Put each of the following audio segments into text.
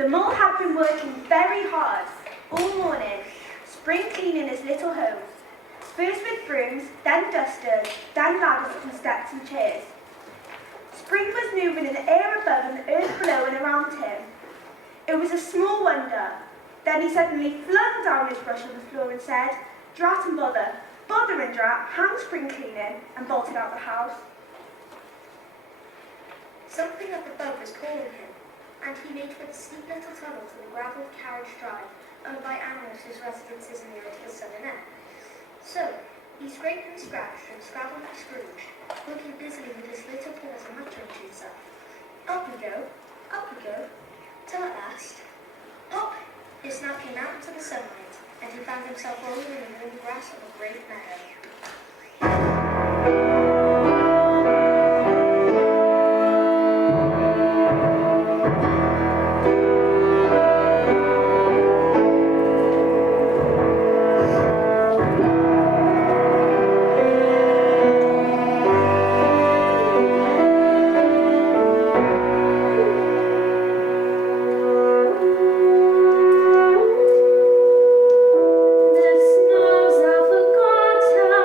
The mole had been working very hard all morning, spring cleaning his little home. First with brooms, then dusters, then ladders and steps and chairs. Spring was moving in the air above and the earth below and around him. It was a small wonder. Then he suddenly flung down his brush on the floor and said, "Drat and bother, bother and drat, hang spring cleaning," and bolted out the house. Something up above was calling him, and he made for the steep little tunnel to the gravelled carriage drive owned by animals whose residence is nearer to the sun and air. So, he scraped and scratched and scrabbled and scrooged, working busily with his little paws and muttering to himself. Up we go, till at last, pop! His snout came out into the sunlight, and he found himself rolling in the green grass of a great meadow. The snows are forgotten.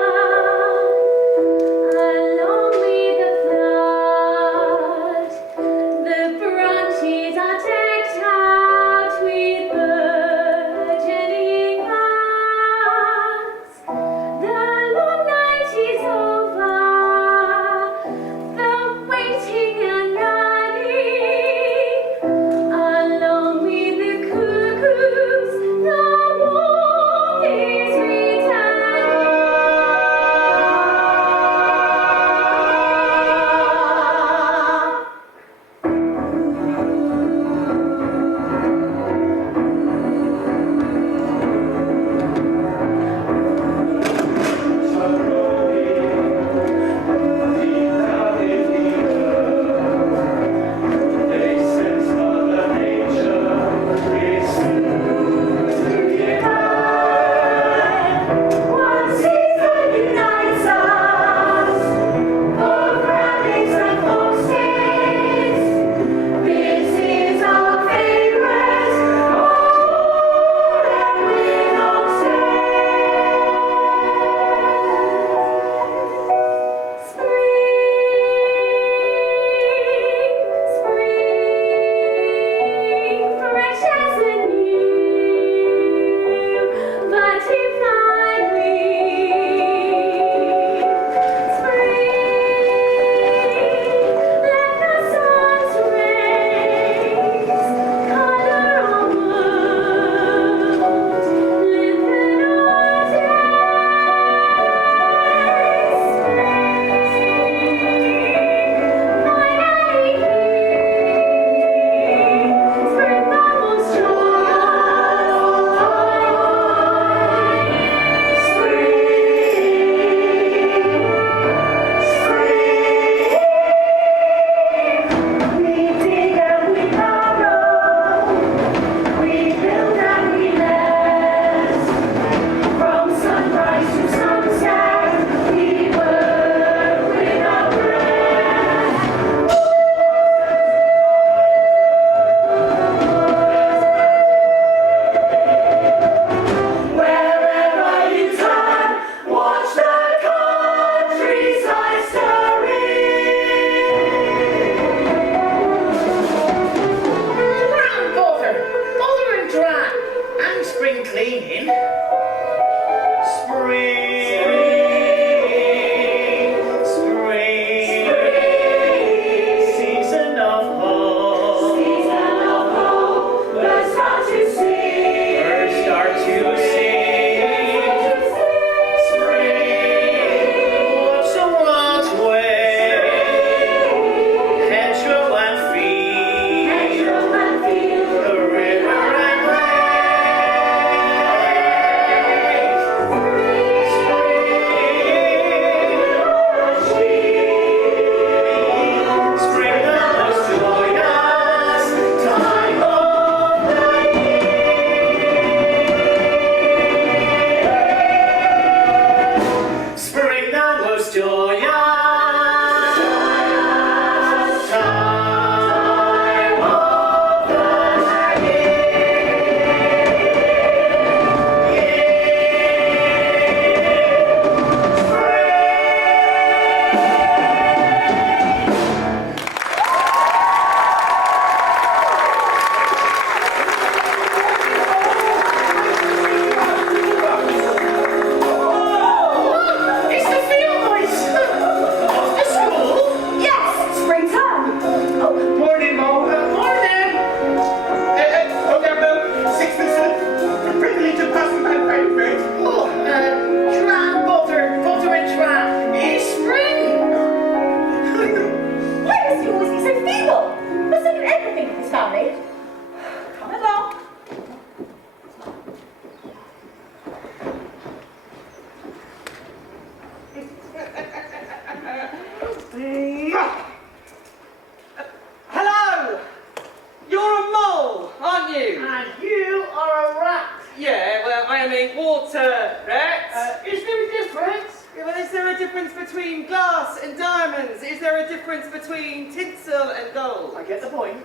difference between glass and diamonds? Is there a difference between tinsel and gold? I get the point.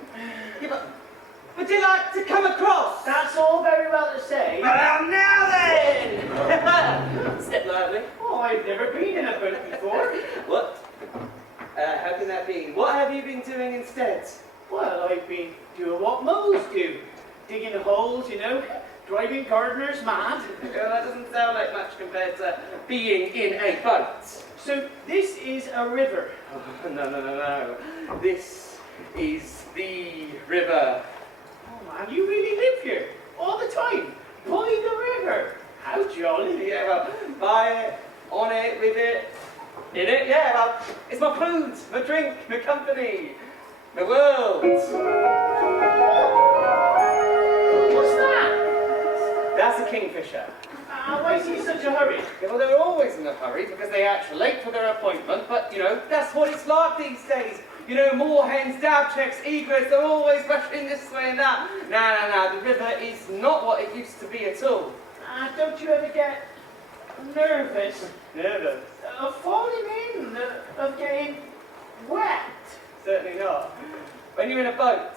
Yeah, but would you like to come across? That's all very well to say. Well, now then! Step lively. Oh, I've never been in a boat before. What? How can that be? What have you been doing instead? Well, I've been doing what moles do. Digging holes, you know, driving gardeners mad. Well, that doesn't sound like much compared to being in a boat. So this is a river. Oh, no. This is the river. Oh man, you really live here all the time, by the river. How jolly. Yeah, well, by it, on it, with it, in it, yeah, well, it's my food, my drink, my company, my world. What's that? That's a kingfisher. Why is he in such a hurry? Yeah, well, they're always in a hurry because they actually late for their appointment, but, you know, that's what it's like these days. You know, moorhens, dab checks, egrets, they're always rushing this way and that. No, the river is not what it used to be at all. Don't you ever get nervous? Nervous? Of falling in, of getting wet? Certainly not. When you're in a boat,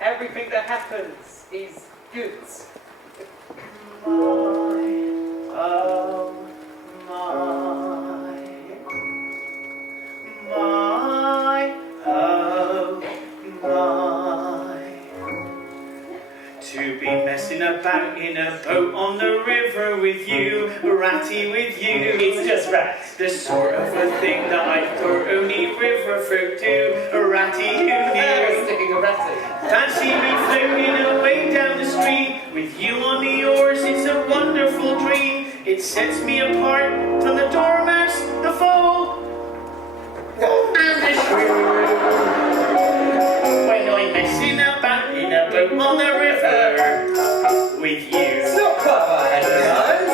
everything that happens is good. My, oh my, oh my. To be messing about in a boat on the river with you, ratty with you. It's just rat. The sort of a thing that I thought only river folk do. Ratty who knew. Sticking a ratty. Fancy me floating away down the stream with you on the oars, it's a wonderful dream. It sets me apart from the dormouse, the foal, and the shrew. When I'm messing about in a boat on the river with you. It's not quite what I had in mind.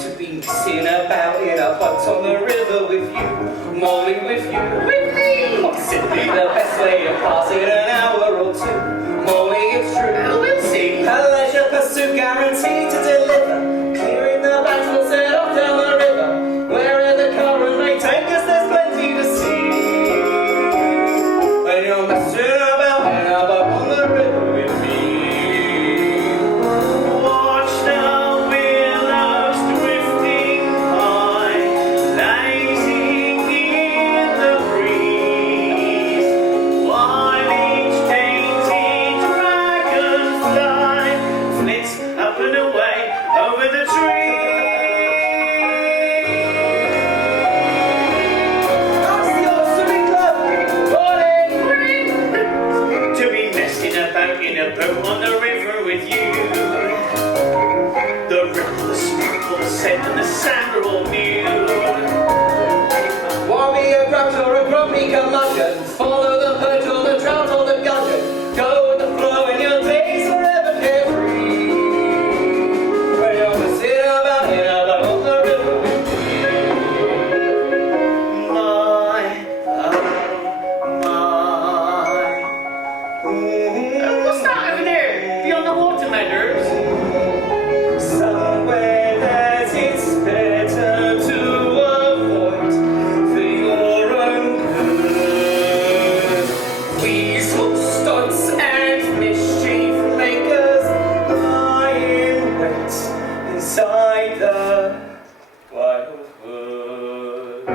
To be messing about in a boat on the river with you, molling with you. With me! Possibly the best way of passing an hour or two. Molling, it's true. We'll see. A leisure pursuit guaranteed to deliver. Clearing the battle, set off down the river. Where the current may take us, there's plenty to see. When you're messing about in a boat on the river with me. Watch the willows drifting by, rising in the breeze, while each dainty dragonfly flits up and away over the That's the Oxford Club. Morning. To be messing about in a boat on the river with you. The ripples, sparkle, scent, and the sand are all new. Want me a grudge or a grumpy curmudgeon? Follow the perch or the trout or the gudgeon. Go with the flow and your days forever carefree. When you're messing about in a boat on the river with me. My, oh my. What's that over there? Beyond the water meadows? Somewhere that it's better to avoid for your own good. Weasels, stunts, and mischief makers lie in wait inside the wild woods.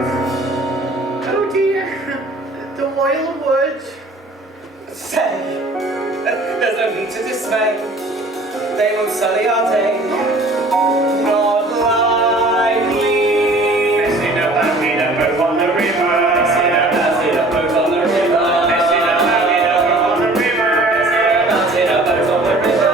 Oh dear, the wild woods. Say, there's no need to dismay. They won't sully our day. Not likely. Messing about in a boat on the river. Messing about in a boat on the river. Messing about in a boat on the river. Messing about in a boat on the river.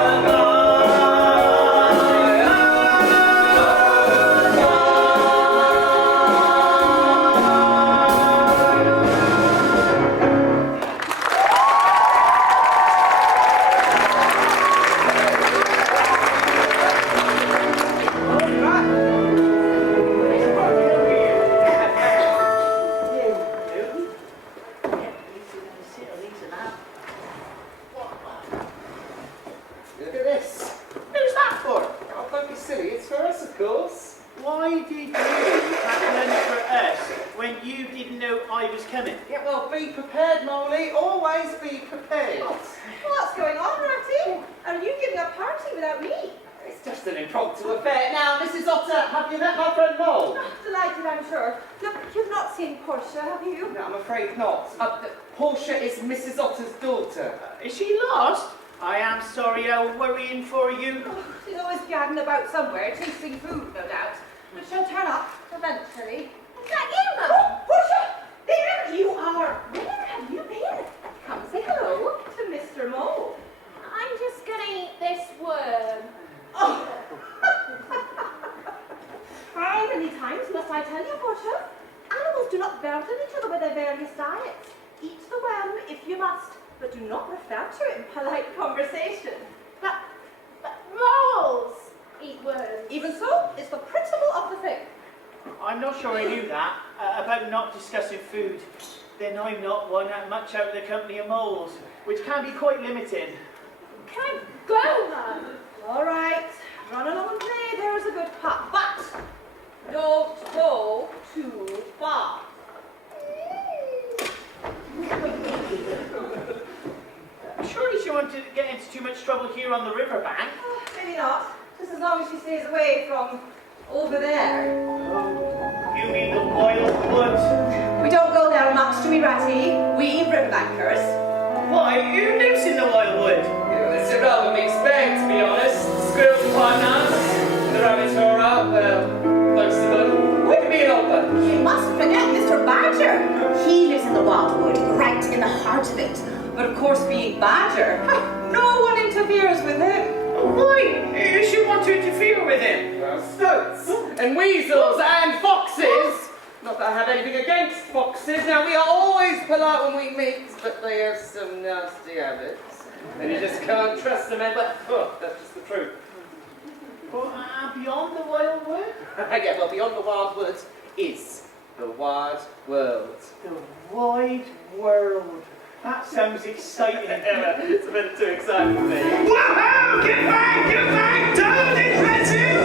did you pack lunch for us when you didn't know I was coming? Yeah, well, be prepared, Molly. Always be prepared. What's going on, Ratty? Are you giving a party without me? It's just an impromptu affair. Now, Mrs. Otter, have you met my friend Mole? Delighted, I'm sure. Look, you've not seen Portia, have you? No, I'm afraid not. Portia is Mrs. Otter's daughter. Is she lost? I am sorry, I'm worrying for you. Oh, she's always gadding about somewhere, chasing food, no doubt. But she'll turn up, eventually. Is that you, Mum? Oh, Portia! There you are! Where have you been? Come say hello to Mr. Mole. I'm just gonna eat this worm. Oh! How many times must I tell you, Portia? Animals do not burden each other with their various diets. Eat the worm if you must, but do not refer to it in polite conversation. But moles eat worms. Even so, it's the principle of the thing. I'm not sure I knew that, about not discussing food. Then I'm not one much out of the company of moles, which can be quite limiting. Can I go, Mum? All right, run along and play, there is a good pup, but don't go too far. Surely she won't get into too much trouble here on the riverbank. Maybe not, just as long as she stays away from over there. Oh, you mean the wild woods? We don't go there much, do we, Ratty? We riverbankers. Why, who lives in the wild wood? Yeah, it's a rather mixed bag, to be honest. Squirrels are quite nice. The rabbits are alright, well, most of them. Would be an open. You mustn't forget Mr. Badger. He lives in the wildwood, right in the heart of it. But of course, being Badger, no one interferes with him. Why? Who should want to interfere with him? Well, stoats and weasels and foxes. Not that I have anything against foxes. Now, we are always polite when we meet, but they have some nasty habits. And you just can't trust them, and that's just the truth. Well, beyond the wild wood? Yeah, well, beyond the wild woods is the wide world. The wide world. That sounds exciting. It's a bit too exciting for me. Woohoo! Get back! Don't interest you!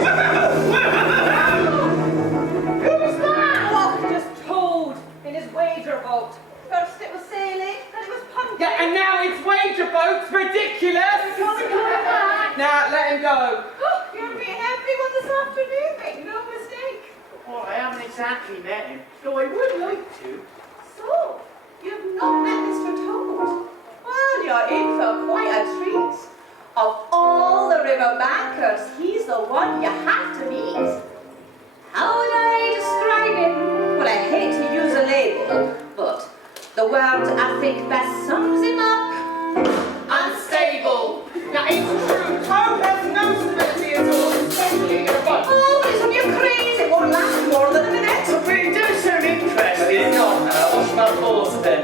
Who's that? Oh, just Toad in his wager boat. First it was sailing, then it was punting. Yeah, and now it's wager boats. Ridiculous! Now, let him go. Oh, you're beating everyone this afternoon, make no mistake. Well, I haven't exactly met him, though I would like to. So, you've not met Mr. Toad? Well, you're in for quite a treat. Of all the riverbankers, he's the one you have to meet. How would I describe him? Well, I hate to use a label, but the word I think best sums him up. Unstable. Now, it's true. Toad has no stability at all, especially in a boat. Oh, but it's on your craze. It won't last more than a minute. But it does sound But interesting. it's not. Wash my paws then.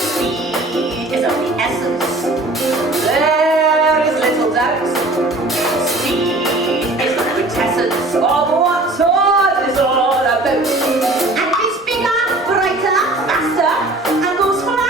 Speed is of the essence. There is little doubt. Speed is the quintessence of what Toad is all about. And he's bigger, brighter, faster, and goes for a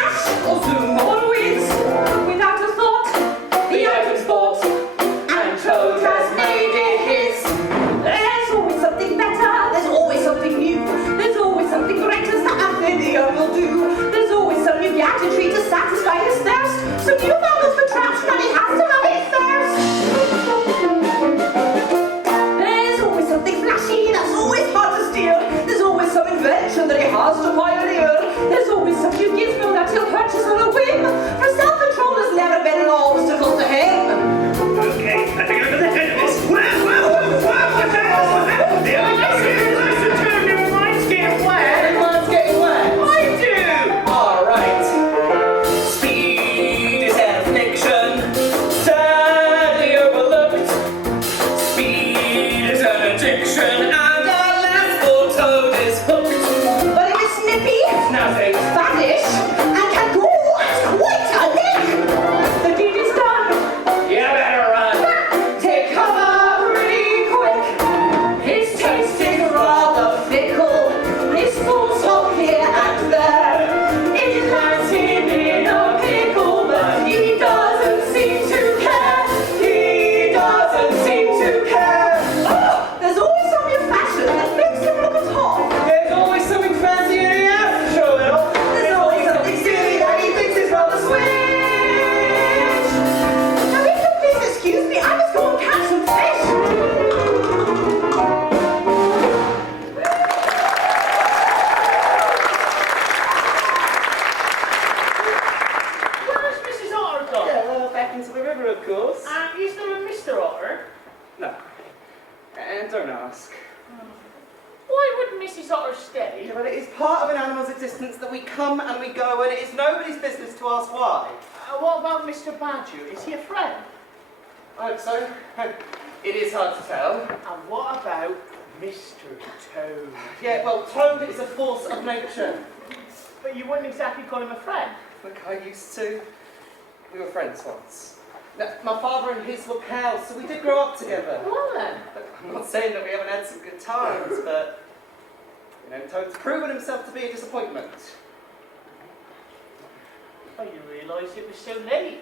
this is not her stay. Yeah, but it is part of an animal's existence that we come and we go, and it is nobody's business to ask why. What about Mr. Badger? Is he a friend? I hope so. It is hard to tell. And what about Mr. Toad? Yeah, well, Toad is a force of nature. But you wouldn't exactly call him a friend. Look, I used to. We were friends once. Now, my father and his were pals, so we did grow up together. Well then. I'm not saying that we haven't had some good times, but, you know, Toad's proven himself to be a disappointment. I didn't realise it was so late.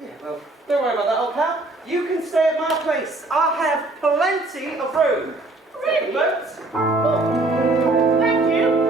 Yeah, well, don't worry about that, old pal. You can stay at my place. I have plenty of room. Really? Boat. Oh, thank you.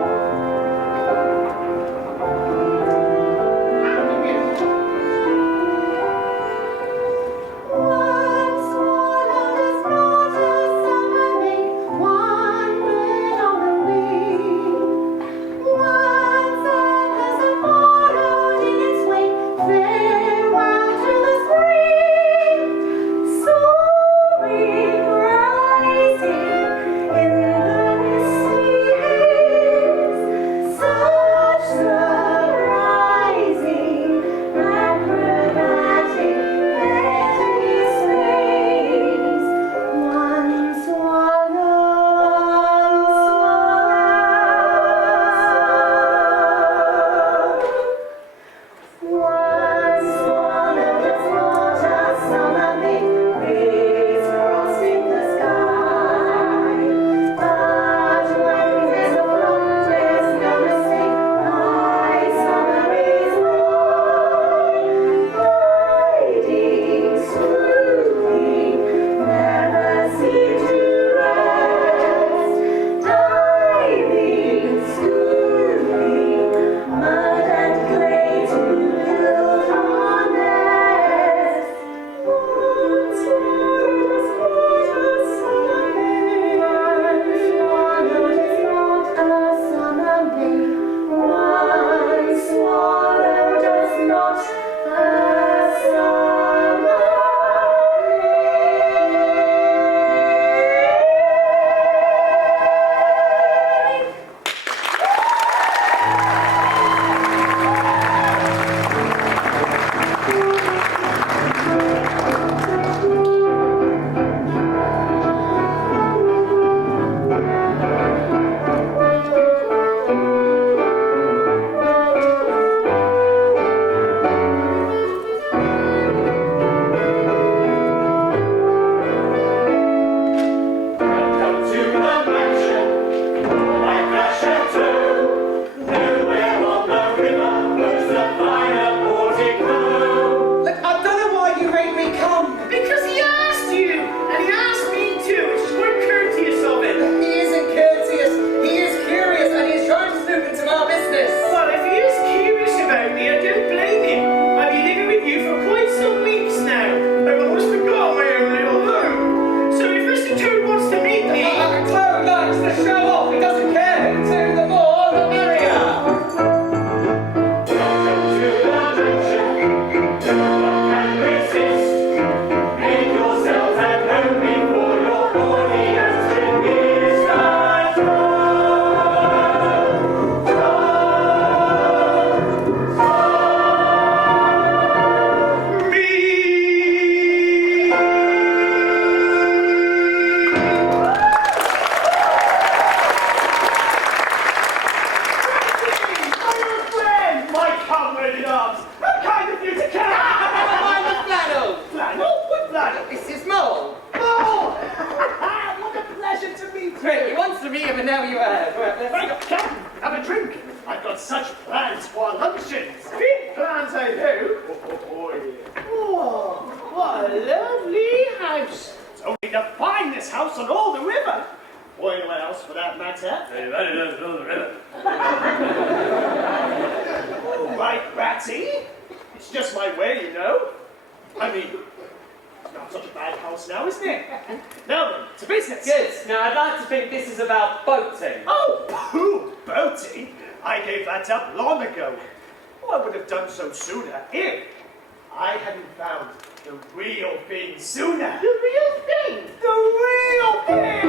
The real thing!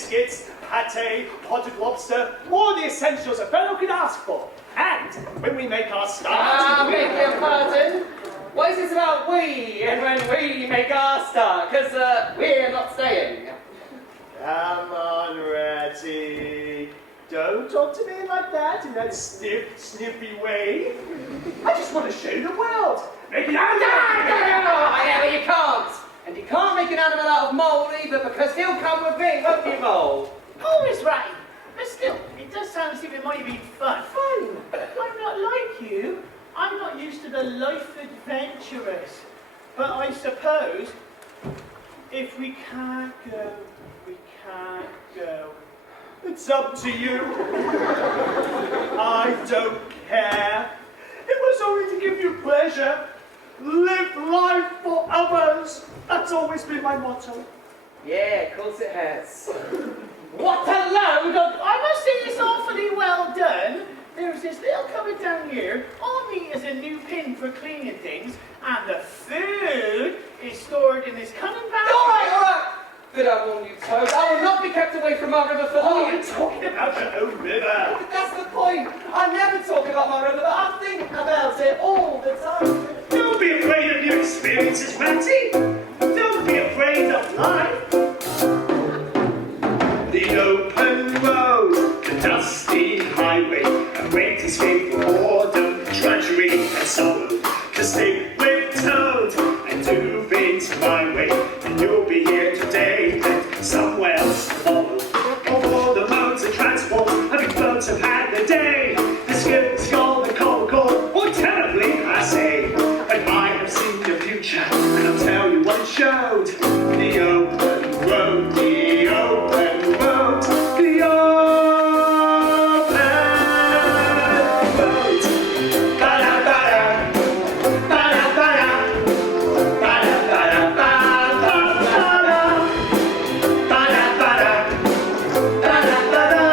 biscuits, pate, potted lobster, all the essentials a fellow could ask for. And when we make our start... beg your pardon? What is this about we and when we make our start? Because we're not staying. Come on, Ratty. Don't talk to me like that in that stiff, snippy way. I just want to show the world. Make it out. No, but you can't. And you can't make an animal out of mole either, because he'll come with me, won't you, mole? Oh, it's right. But still, it does sound as if it might be fun. Fun? I'm not like you. I'm not used to the life adventurous. But I suppose if we can't go, we can't go. It's up to you. I don't care. It was only to give you pleasure. Live life for others. That's always been my motto. Yeah, of course it has. What a load of... I must say it's awfully well done. There's this little cupboard down here. All neat as a new pin for cleaning things. And the food is stored in this cunning basket. All right. But I warn you, Toad, I will not be kept away from our river for long. You're talking about your own river. But that's the point. I never talk about my river, but I think about it all the time. Don't be afraid of your experiences, Matty. Don't be afraid of life. The open road, the dusty highway, a great escape from boredom, drudgery and sorrow. To stick with Toad and do things my way, and you'll be here today and somewhere else tomorrow. All the modes of transport, having floats have had their day. The skip, skull, the coracle, or terribly I say. But I have seen the future, and I'll tell you what it showed. The open road, the open road, the open road. Ba-da-ba-da, ba-da-ba-da, ba-da-ba-da-ba-ba-ba-da, ba-da-ba-da, ba-da-ba-da-da-da.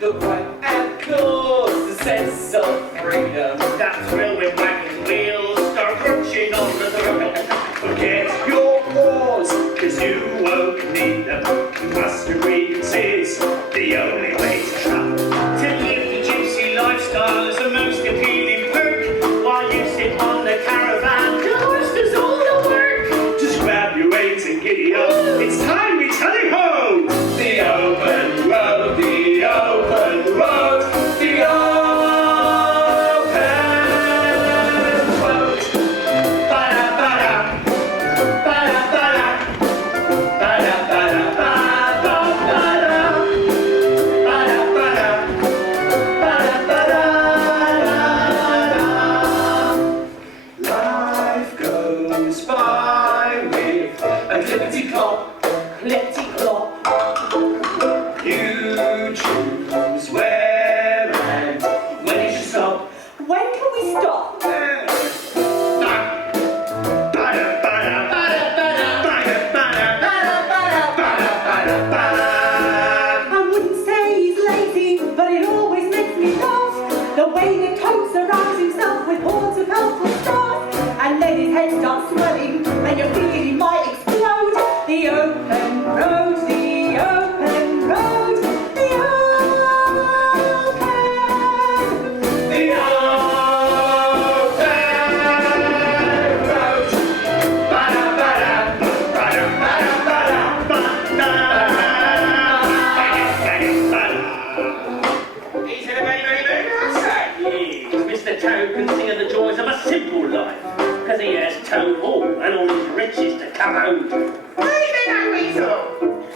The white and course, the sense of freedom. That thrill with wagging wheels, start crunching on the road. Forget your paws, 'cause you won't need them. Masquerades is the only way to travel. To live the gypsy lifestyle is the most appealing perk. While you sit on the caravan, the horse does all the work. Just grab your reins and giddy up. It's time we tally ho! The open road, the open road, the open road. Ba-da-ba-da, ba-da-ba-da, ba-da-ba-da-ba-ba-ba-da, ba-da-ba-da, ba-da-ba-da-da-da. Life goes by with a clippity clop, clippity clop. You choose where and when you should stop. When can we stop? I wouldn't say he's lazy, but it always makes me laugh. The way the toad surrounds himself with hordes of helpful staff. And then his head starts swelling, and you feel he might explode. The open road, the open road, the He's in a baby. Mr. Toad can see of the joys of a simple life, because he has Toad Hall and all his riches to come home to. Why is there no reason?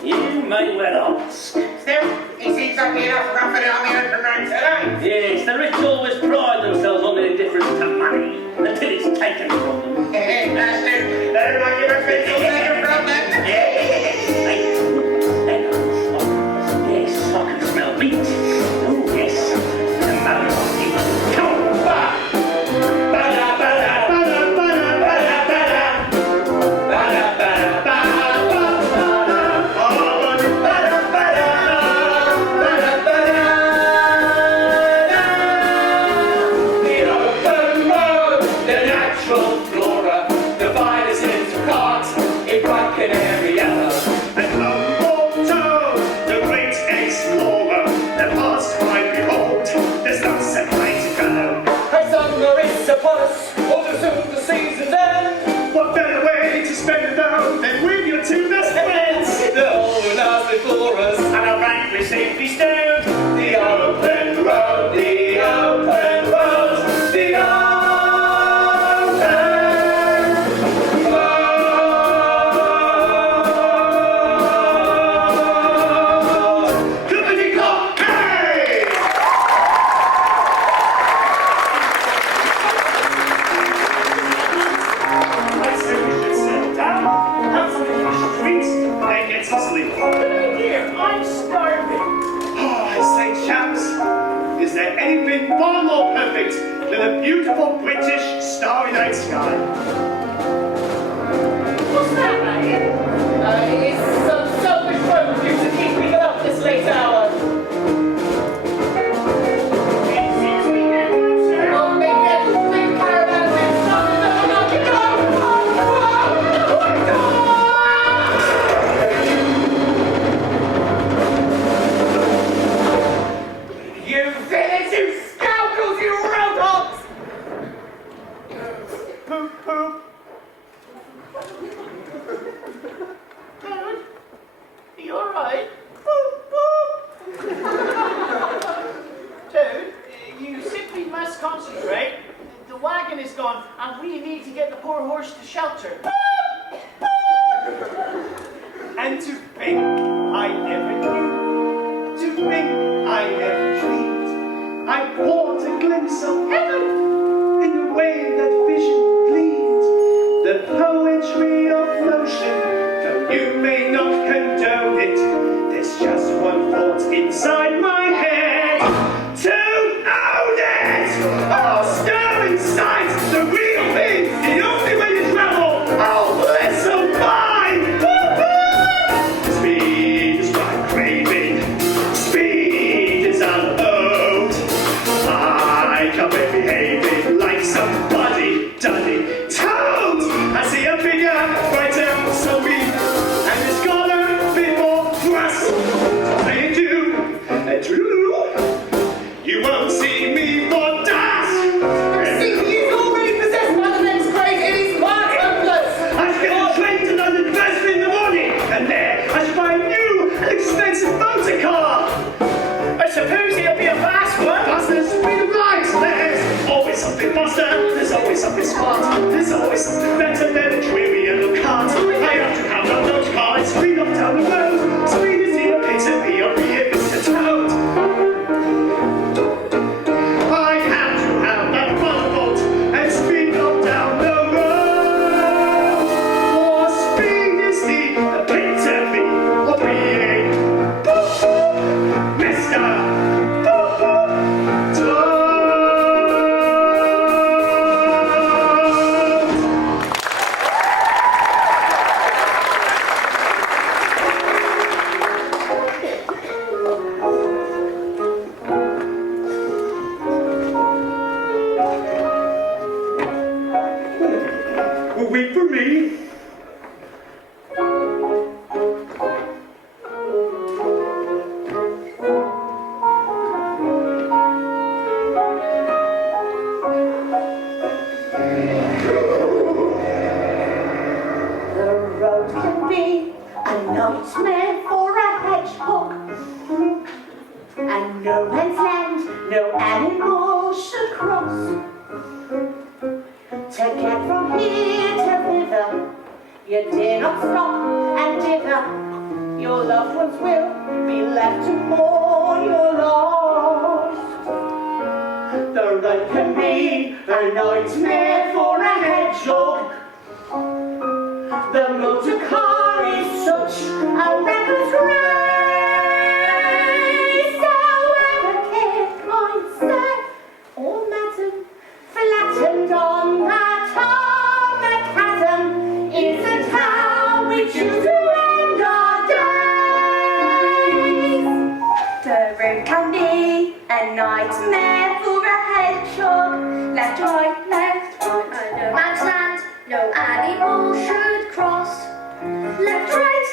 You may well ask. Still, he seems like being off confident on the open road today. Yes, the rich always pride themselves on their indifference to money, until it's taken from them. That's true. Everyone give a fist taken from them. Yes, I can smell meat. Oh, yes. The smell of meat. Come on, back. Ba-da-ba-da, far more perfect than a beautiful British starry night sky. What's that, mate? It's some selfish road of you to keep me up this late hour. Excuse me, sir. Oh, maybe that's the big caravan that's something that I'm not getting You villains, you scoundrels, you roadhogs! Poop, poop. Toad, are you alright? Toad, you simply must concentrate. The wagon is gone, and we need to get the poor horse to shelter. And to think I never knew, to think I never dreamed, I caught a glimpse of heaven in the way that vision gleamed. The poetry of motion, though you may not condone it, there's just one thought inside my head: to own it! Oh, stirring sights, the real me, the only way to travel, oh, bliss of mine! Speed is my craving, speed is unowed. I come in behaving like somebody duddy toad. I see a bigger, brighter, so me, and it's gonna be more thrust. I do, you won't see me for dust. See, he's already possessed by the next craze, and he's quite hopeless! I get on train to London first thing in the morning, and there I should buy a new and expensive motor car. I suppose it'll be a fast one. Faster than the speed of light. There's always something faster. There's always something smart. There's always something better than a dreary yellow cart. I have to have that motor car and speed off down the road. Speed is the epitome of being Mr. Toad. I have to have that motorboat and speed off down the road. For speed is the epitome of being Mr. Toad. Wait for me. The road can be a nightmare for a hedgehog, and no man's land, no animal should cross. To get from here to thither, you dare not stop and dither. Your loved ones will be left to mourn your loss. The road can be a nightmare for a hedgehog. The motor car is such a reckless race. However, kind sir or madam, flattened on that armored chasm isn't how we choose to end our days. The road can be a nightmare for a hedgehog. Left, right, left, right. No man's land, no animal should cross. Left, right,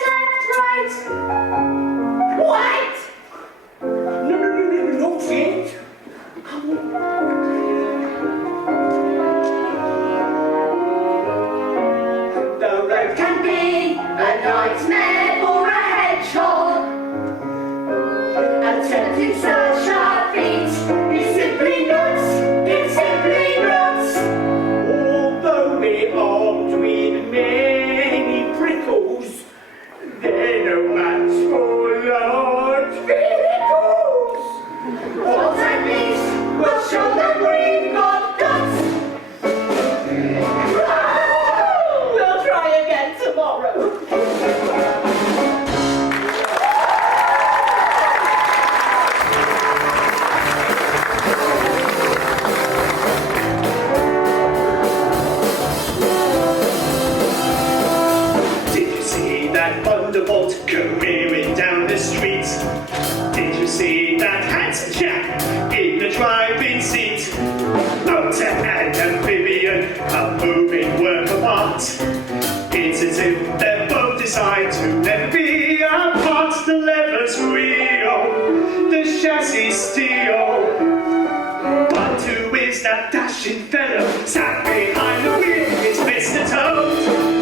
is that dashing fellow sat behind the wheel? It's Mr. Toad.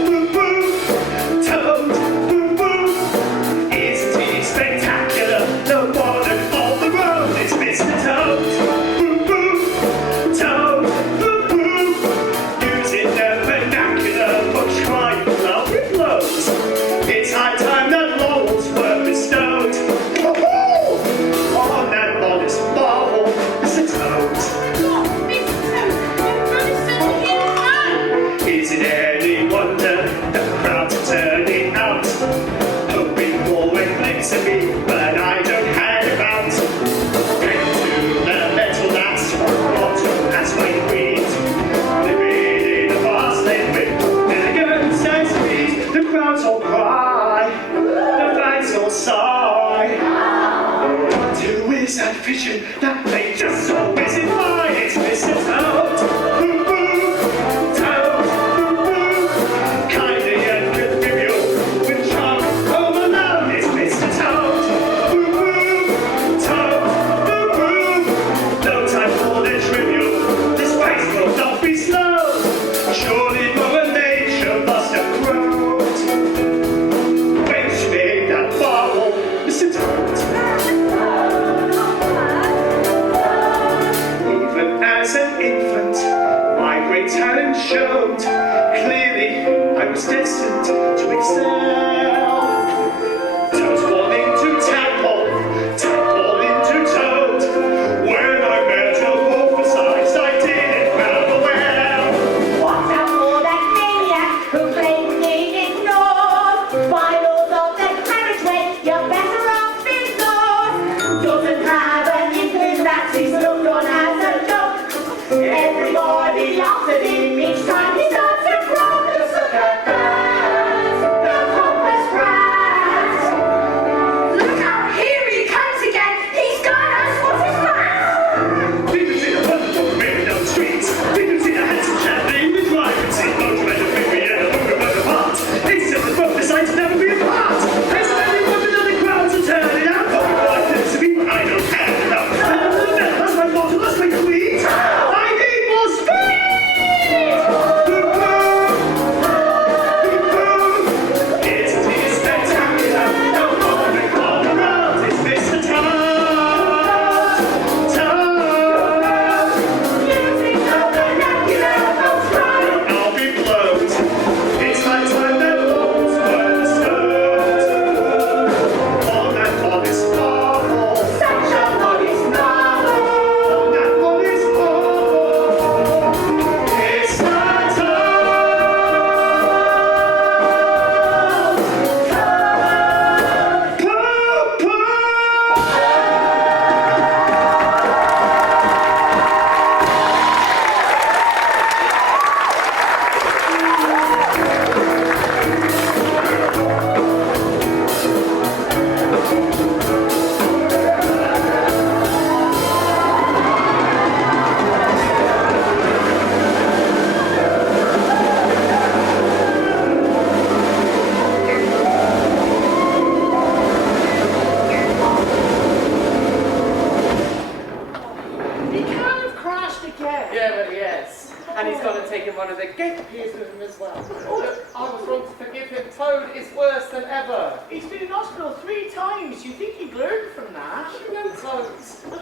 Boo boo, Toad. Boo boo. Isn't he spectacular? The one and all the road. It's Mr. Toad. Boo boo, Toad. Boo boo. Using the vernacular, but trying love with blows. It's high time that laurels were bestowed. On that modest marvel, Mr. Toad. Is it any wonder the crowds are turning out, hoping for a glimpse of me, but I don't hang about. Get to the metal that's bottom as my queens, living in a fast lane with elegance and speed. The crowds all cry, the flags all sigh. Who is that vision that they just always in mind? It's Mr. Toad. Boo boo, Toad. Boo boo. Kindly and convivial, with charm home alone. It's Mr. Toad. Boo boo, Toad. Boo boo. No time for the trivial. This pace will not be slow. Surely Mother Nature must have grown when she made that marvel, Mr. Toad. Even as an infant, my great talent showed. Clearly, I was destined to excel. Toad born into tadpole, tadpole into toad. When I metamorphosized, I didn't rather well. Watch out for that maniac who blatantly ignores bylaws of the carriageway. You're better off indoors. Doesn't have an infant that he's looked on as a joke. Everybody laughs at him each time he starts to croak. Just look at that, the pompous brat. Look out, here he comes again. He's got us. What is that? People see the wonderful maybe down the streets. People see the handsome chap named the driver. See motorman and baby and a hooker of the heart. It's just that both decide to never be apart. Has anyone been on the crowds and turning out? Oh, what lives to be? I don't have enough. That's my motto, that's my creed. I need more speed. Boo boo, boo boo. Isn't he spectacular? No more than on the road. It's Mr. Toad. Toad. Using the vernacular, folks cry. I'll be blowed. It's my time that laurels were bestowed. On that modest marvel. Such a modest marvel. On that modest marvel. It's my time. Pooh, pooh. He kind of crashed again. Yeah, but yes. And he's gone and taken one of the gate peers with him as well. Oh, look, I was wrong to forgive him. Toad is worse than ever. He's been in hospital 3 times. You think he'd learn from that? No, Toad.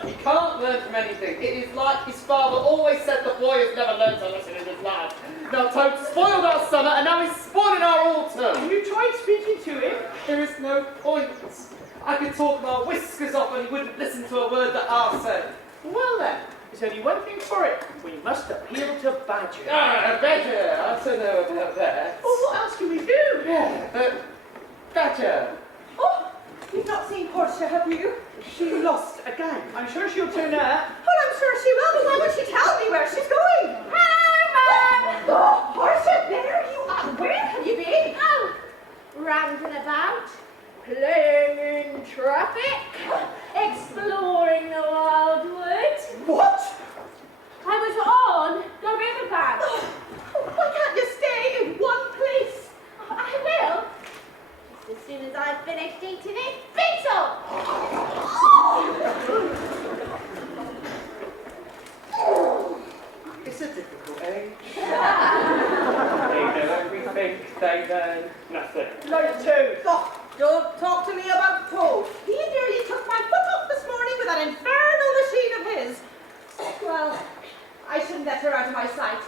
He can't learn from anything. It is like his father always said, the boy has never learned a lesson in his life. Now Toad spoiled our summer and now he's spoiling our autumn. You tried speaking to him? There is no point. I could talk my whiskers off and he wouldn't listen to a word that I said. Well then, there's only one thing for it. We must appeal to Badger. Ah, Badger! I don't know about that. Well, what else can we do? Yeah, but Badger. Oh, you've not seen Portia, have you? She lost again. I'm sure she'll turn up. Well, I'm sure she will, but why would she tell me where she's going? Oh, Portia, there you are. Where have you been? Oh, rambling about, playing in traffic, exploring the wildwood. What? I was on the riverbank. Why can't you stay in one place? I will, just as soon as I've finished eating this beetle. like toad. Oh, don't talk to me about Toad. He nearly took my foot off this morning with that infernal machine of his. Well, I shouldn't let her out of my sight.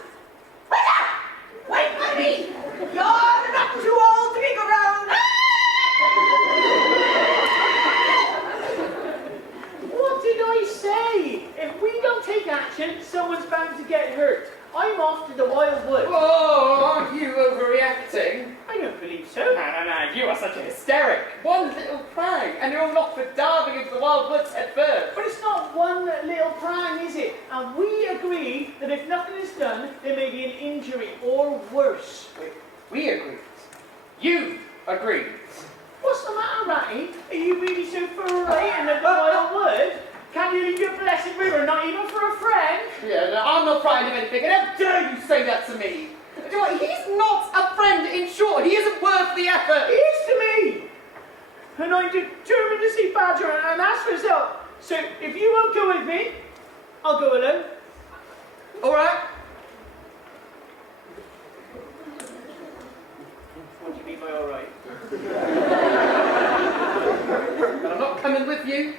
Wait for me! You're not too old to be around. What did I say? If we don't take action, someone's bound to get hurt. I'm off to the wild wood. Oh, aren't you overreacting? I don't believe so. No, you are such a hysteric. One little pang, and you're not for diving into the wild woods head first. But it's not one little pang, is it? And we agree that if nothing is done, there may be an injury or worse. We agreed. You agreed. What's the matter, Ratty? Are you really so frightened of the wild wood? Can't you leave your blessed river, not even for a friend? Yeah, no, I'm not frightened of anything, and how dare you say that to me? Do you know what? He's not a friend, in short. He isn't worth the effort. He is to me. And I'm determined to see Badger and ask for his help. So if you won't go with me, I'll go alone. All right. What do you mean by all right? And I'm not coming with you.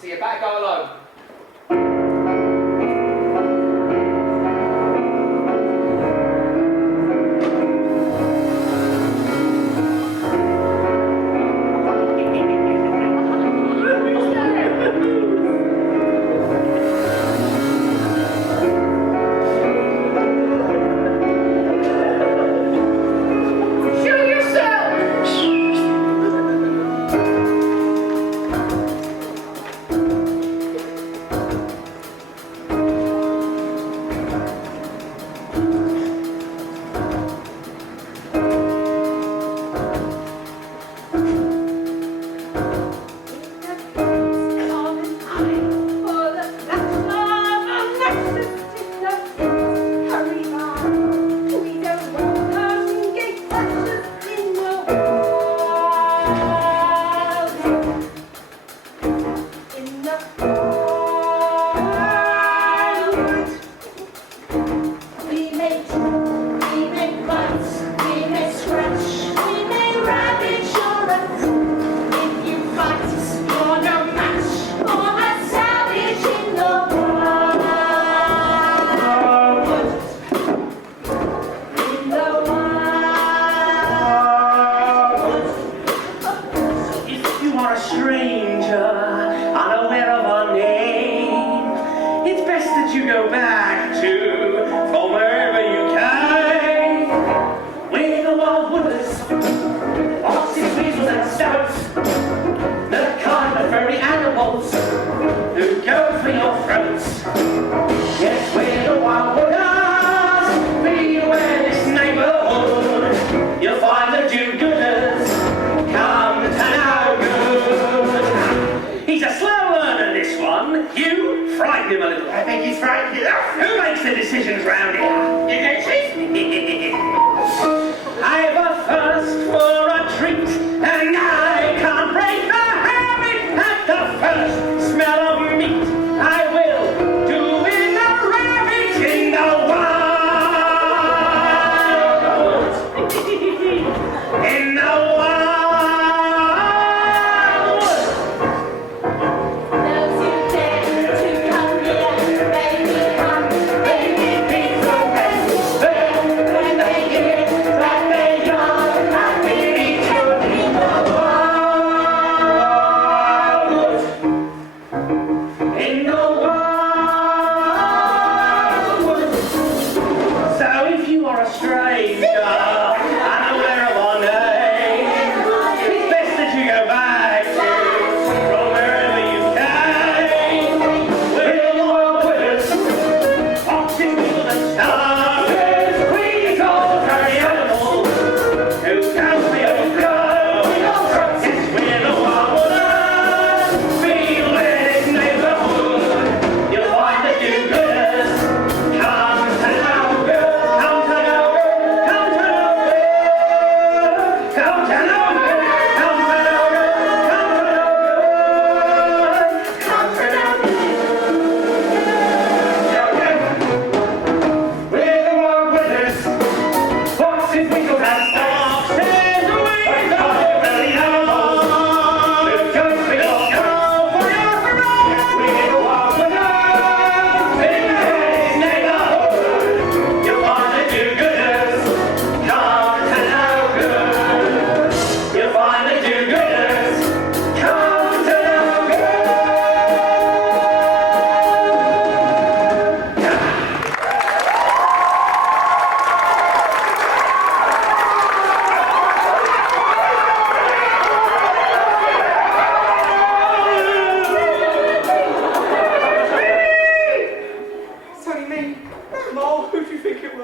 So you better go alone. Those who dare to come here, baby, come, baby, please don't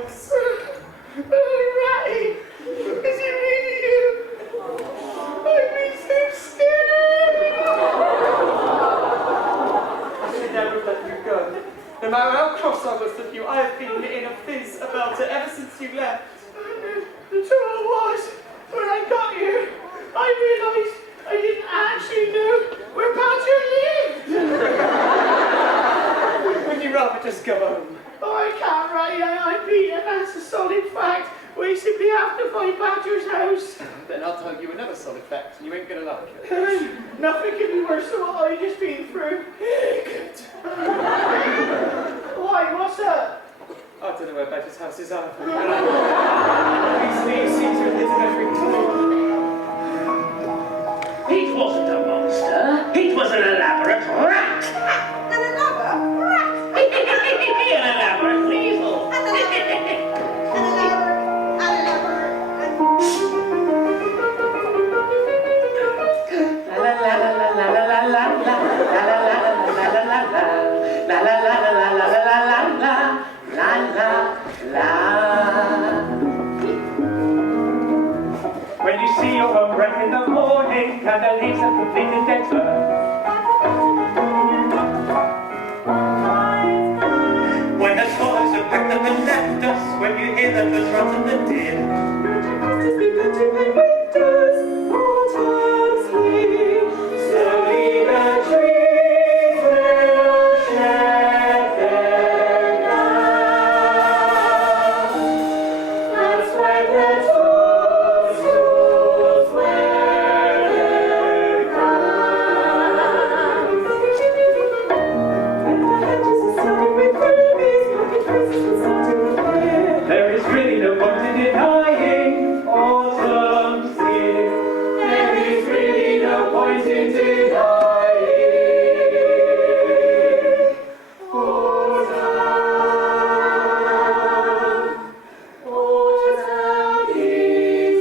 Willows? Ratty, is it really you? I've been so scared. I should never have let you go. No matter how cross I was with you, I have been in a fizz about it ever since you left. The trouble was, when I got here, I realised I didn't actually know where Badger lived. Would you rather just go home? Oh, I can't, Ratty. I beat him. That's a solid fact. We simply have to find Badger's house. Then I'll tell you another solid fact, and you ain't gonna like it. Nothing could be worse than what I just been through. Good. Why? What's up? I don't know where Badger's house is either. These seem to have hidden every time. It wasn't a monster. It was an elaborate rat. And another rat. An elaborate weasel. And another. When you see your home wreck in the morning and the leaves have completed their turn. When the swallows have packed up and left us, when you hear the birds run from the din. Slowly the trees will shed their brown. That's when the toadstools wear their crowns. And the hedges are starting with rubies, looking faces will start to appear. There is really no point in denying autumn's here. There is really no point in denying autumn. Autumn is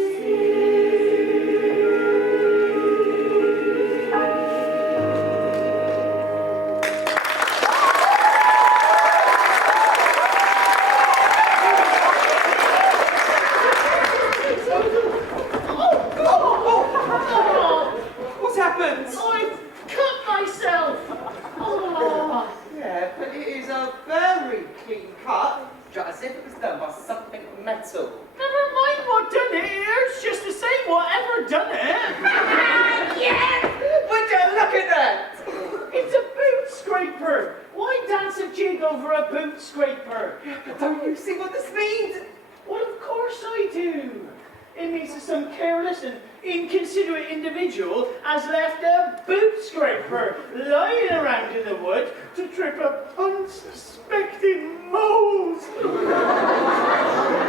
What happened? I've cut myself. Oh. Yeah, but it is a very clean cut, just as if it was done by something metal. Never mind what done it. It hurts just the same. Whatever done it. Yes! Would you look at that? It's a boot scraper. Why dance a jig over a boot scraper? But don't you see what this means? Well, of course I do. It means that some careless and inconsiderate individual has left a boot scraper lying around in the wood to trip up unsuspecting moles.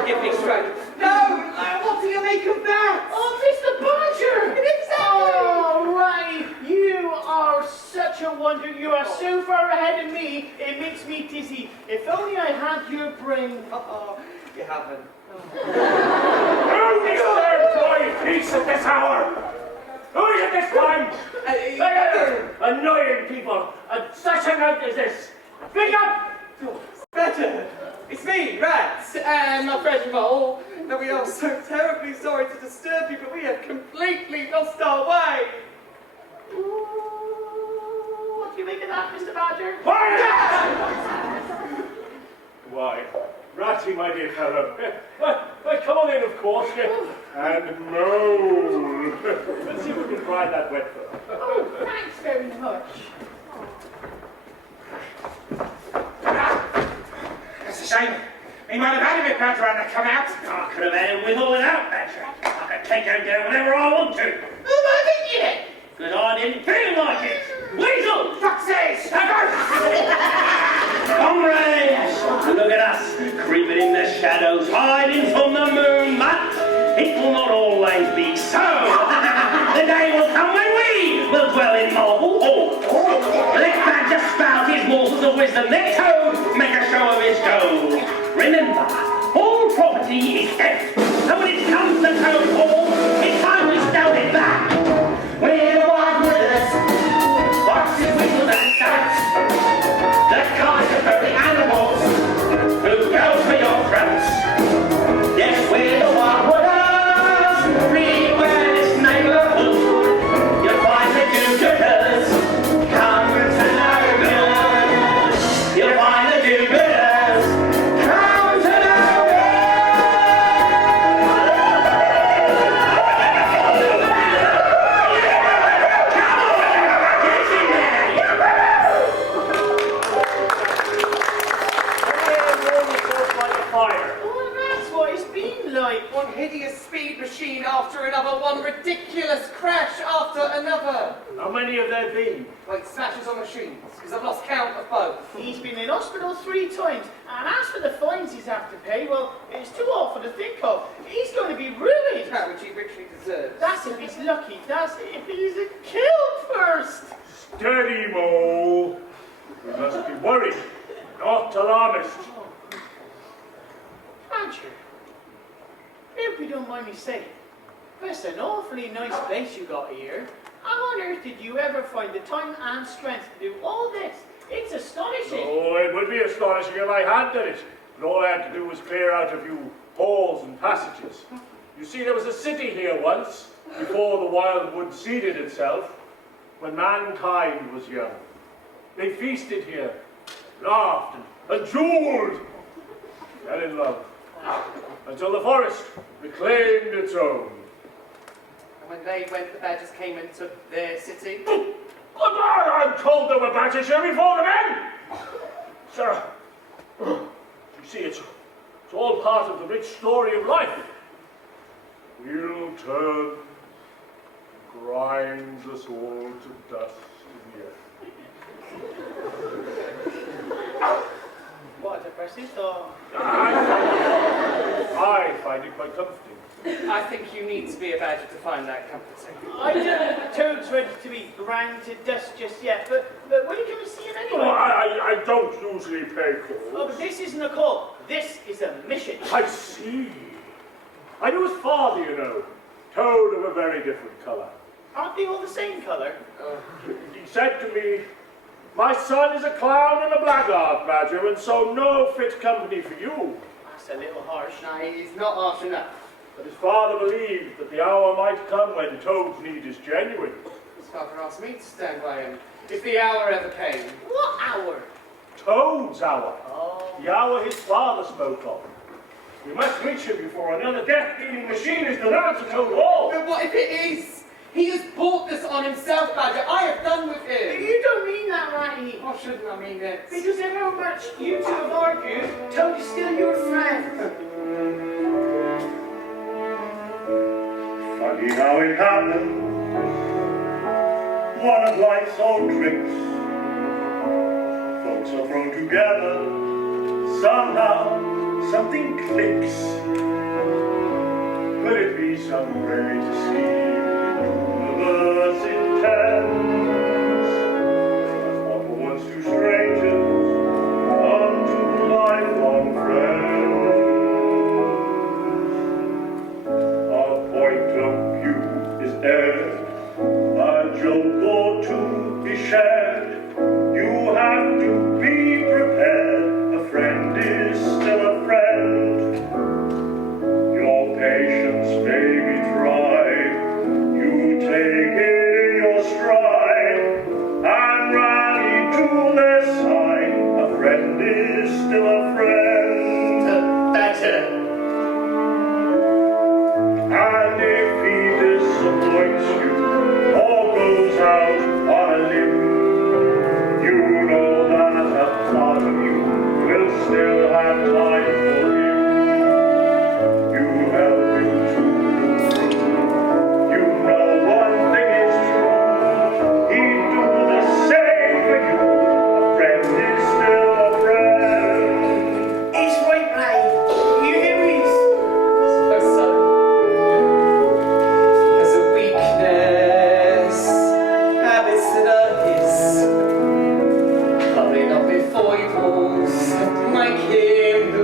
Give me straight. No! What do you make of that? Oh, Mr. Badger! Exactly! Oh, right. You are such a wonder. You are so far ahead of me, it makes me dizzy. If only I had your brain. Uh-oh, you haven't. Who disturbs my peace at this hour? Who is it this time? Annoying people at such a note as this. Speak up! Better! It's me, Rats, and my friend Mole. And we are so terribly sorry to disturb you, but we have completely lost our way. Ooh, what do you make of that, Mr. Badger? Why, Ratty, my dear fellow. Well, come on in, of course. And Mole. Let's see if we can dry that wet fur. Oh, thanks very much. That's a shame. He might have had a bit better when they come out. I could have had him with or without Badger. I could take him down whenever I want to. Who might think you did? Because I didn't feel like it. Weasel! Foxes! Comrades! Look at us, creeping in the shadows, hiding from the moon, but it will not always be so. The day will come when we will dwell in marble hall. Let Badger spout his morsels of wisdom, let Toad make a show of his gold. Remember, all property is theft, and when it comes to Toad Hall, it's time we stout it back. We're one with us, foxes, whistles and stoats, the kinds of furry animals who go for your throats. like? One hideous speed machine after another, one ridiculous crash after another. How many have there been? Like smashes on machines, because I've lost count of both. He's been in hospital 3 times, and as for the fines he's have to pay, well, it's too awful to think of. He's going to be ruined. That which he richly deserves. That's if he's lucky, that's if he's killed first. Steady, Mo. You must be worried, not alarmist. Badger, if you don't mind me saying, that's an awfully nice place you got here. How on earth did you ever find the time and strength to do all this? It's astonishing. Oh, it would be astonishing if I had done it. But all I had to do was clear out a few halls and passages. You see, there was a city here once, before the wild wood seeded itself, when mankind was young. They feasted here, laughed and jeweled, fell in love, until the forest reclaimed its own. And when they went, the badgers came and took their city. I'm told there were badgers here before the men! Sir, you see, it's all part of the rich story of life. Wheel turns, grinds us all to dust in the earth. What a depressing thought. I find it quite comforting. I think you need to be a badger to find that comforting. I don't know Toad's ready to be ground to dust just yet, but will you come and see him anyway? Oh, I don't usually pay calls. Oh, but this isn't a call. This is a mission. I see. I knew his father, you know. Toad of a very different colour. Aren't they all the same colour? He said to me, my son is a clown and a blackguard, Badger, and so no fit company for you. That's a little harsh. No, he's not harsh enough. But his father believed that the hour might come when Toad's need is genuine. His father asked me to stand by him, if the hour ever came. What hour? Toad's hour. Oh. The hour his father spoke of. We must reach him before another death-dealing machine is delivered to Toad Hall. But what if it is? He has brought this on himself, Badger. I have done with But him. you don't mean that, Ratty. Or shouldn't I mean it? Because however much you two have argued, Toad is still your friend. Funny how it happens. One of life's old tricks. Folks are thrown together. Somehow something clicks. Could it be some great scheme? Universe intends. As one for once two strangers come to lifelong friends. A point of view is aired, a joke or two is shared. You have to be prepared, a friend is still a friend. Your patience may be tried, you take it in your stride, and rally to their side, a friend is still a friend. Badger. And if he disappoints you, or goes out on a limb, you know that a part of you will still have time for him. You help him to move through. You know one thing is true. He'd do the same for you. A friend is still a friend. He's right, Ratty. You hear me? Oh, son. Has a weakness, habits that are his. Probably not be foibles, like him who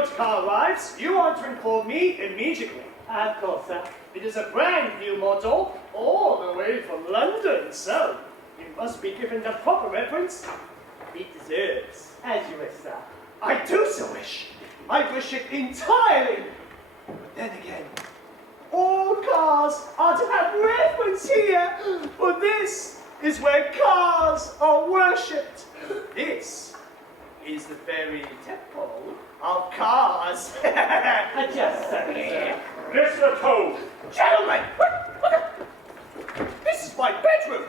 motor car arrives, you are to inform me immediately. Of course, sir. It is a brand new model, all the way from London, so you must be given the proper reverence it deserves. As you wish, sir. I do so wish. I wish it entirely. But then again, all cars are to have reverence here, for this is where cars are worshipped. This is the very temple of cars. Just so. Mr. Toad! Gentlemen, this is my bedroom.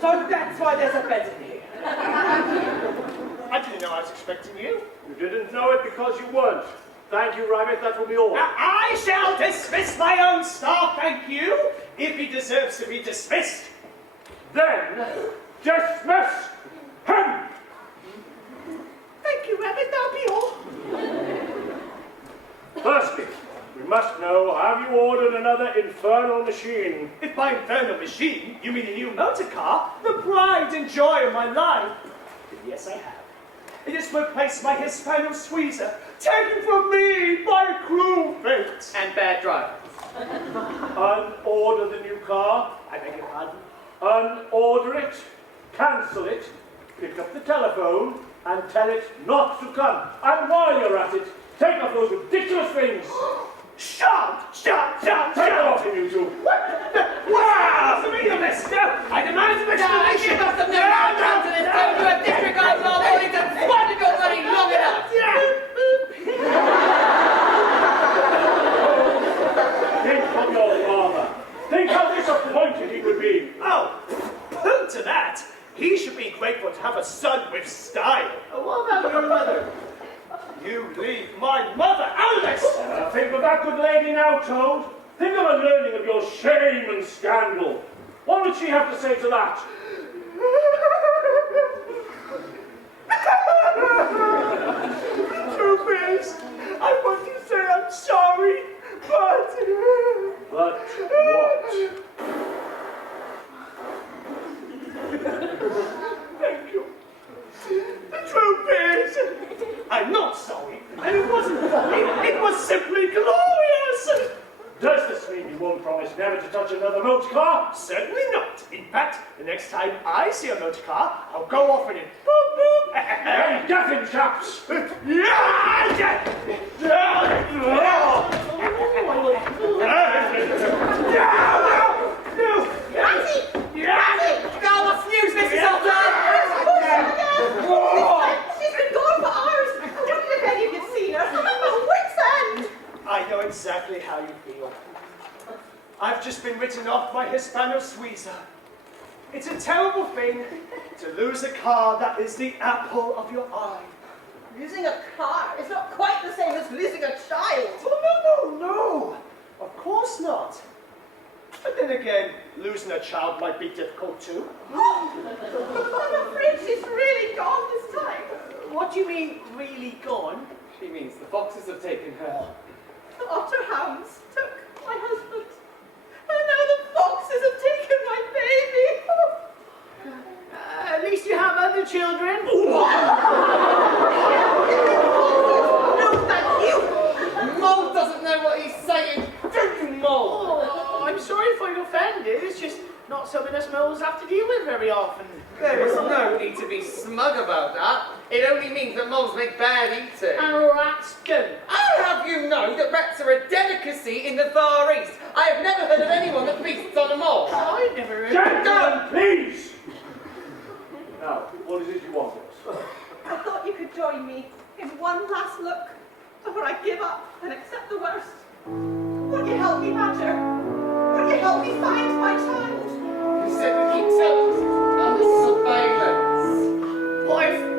So that's why there's a bed in here. I didn't know I was expecting you. You didn't know it because you weren't. Thank you, Rabbit, that will be all. I shall dismiss my own staff, thank you, if he deserves to be dismissed. Then, dismiss him! Thank you, Rabbit, that'll be all. Firstly, we must know, have you ordered another infernal machine? If by infernal machine you mean a new motor car, the pride and joy of my life, then yes, I have. It is to replace my Hispano Suiza, taken from me by a cruel fate. And bad drivers. Unorder the new car, I beg your pardon. unorder it, cancel it, pick up the telephone, and tell it not to come. And while you're at it, take off those ridiculous things. Shout! Take it off him, you two. Wow! For me, the best. No, I demand an explanation. Give us the no countenance, don't you have disregard for our warnings and squandered your money long enough. Think of your father. Think how disappointed he would be. Oh, put to that. He should be grateful to have a son with style. What about your mother? You leave my mother out of this! Think of that good lady now, Toad. Think of her learning of your shame and scandal. What would she have to say to that? Truth is, I want to say I'm sorry, but... But what? Thank you. The truth is, I'm not sorry, and it wasn't funny. It was simply glorious. Does this mean you won't promise never to touch another motor car? Certainly not. In fact, the next time I see a motor car, I'll go off in it. Boop, boop. Hey, get him, chaps! Go, what's the news, Mrs. Sultan? She's been gone for hours. I don't know if any of you've seen her. I'm at wit's end. I know exactly how you feel. I've just been written off by Hispano Suiza. It's a terrible thing to lose a car that is the apple of your eye. Losing a car is not quite the same as losing a child. Oh, no. Of course not. But then again, losing a child might be difficult too. I'm afraid she's really gone this time. What do you mean, really gone? She means the foxes have taken her. The otterhounds took my husband. And now the foxes have taken my baby. At least you have other children. No, thank you. Mole doesn't know what he's saying. Don't you, Mole? Oh, I'm sorry if I offended. It's just not something us moles have to deal with very often. There is no need to be smug about that. It only means that moles make bad eating. And rats don't. I'll have you know that rats are a delicacy in the Far East. I have never heard of anyone that feasts on a mole. I never heard. Gentlemen, please! Now, what is it you want of us? I thought you could join me in one last look before I give up and accept the worst. Will you help me, Badger? Will you help me find my child? You said we keep cells. Oh, this surveillance.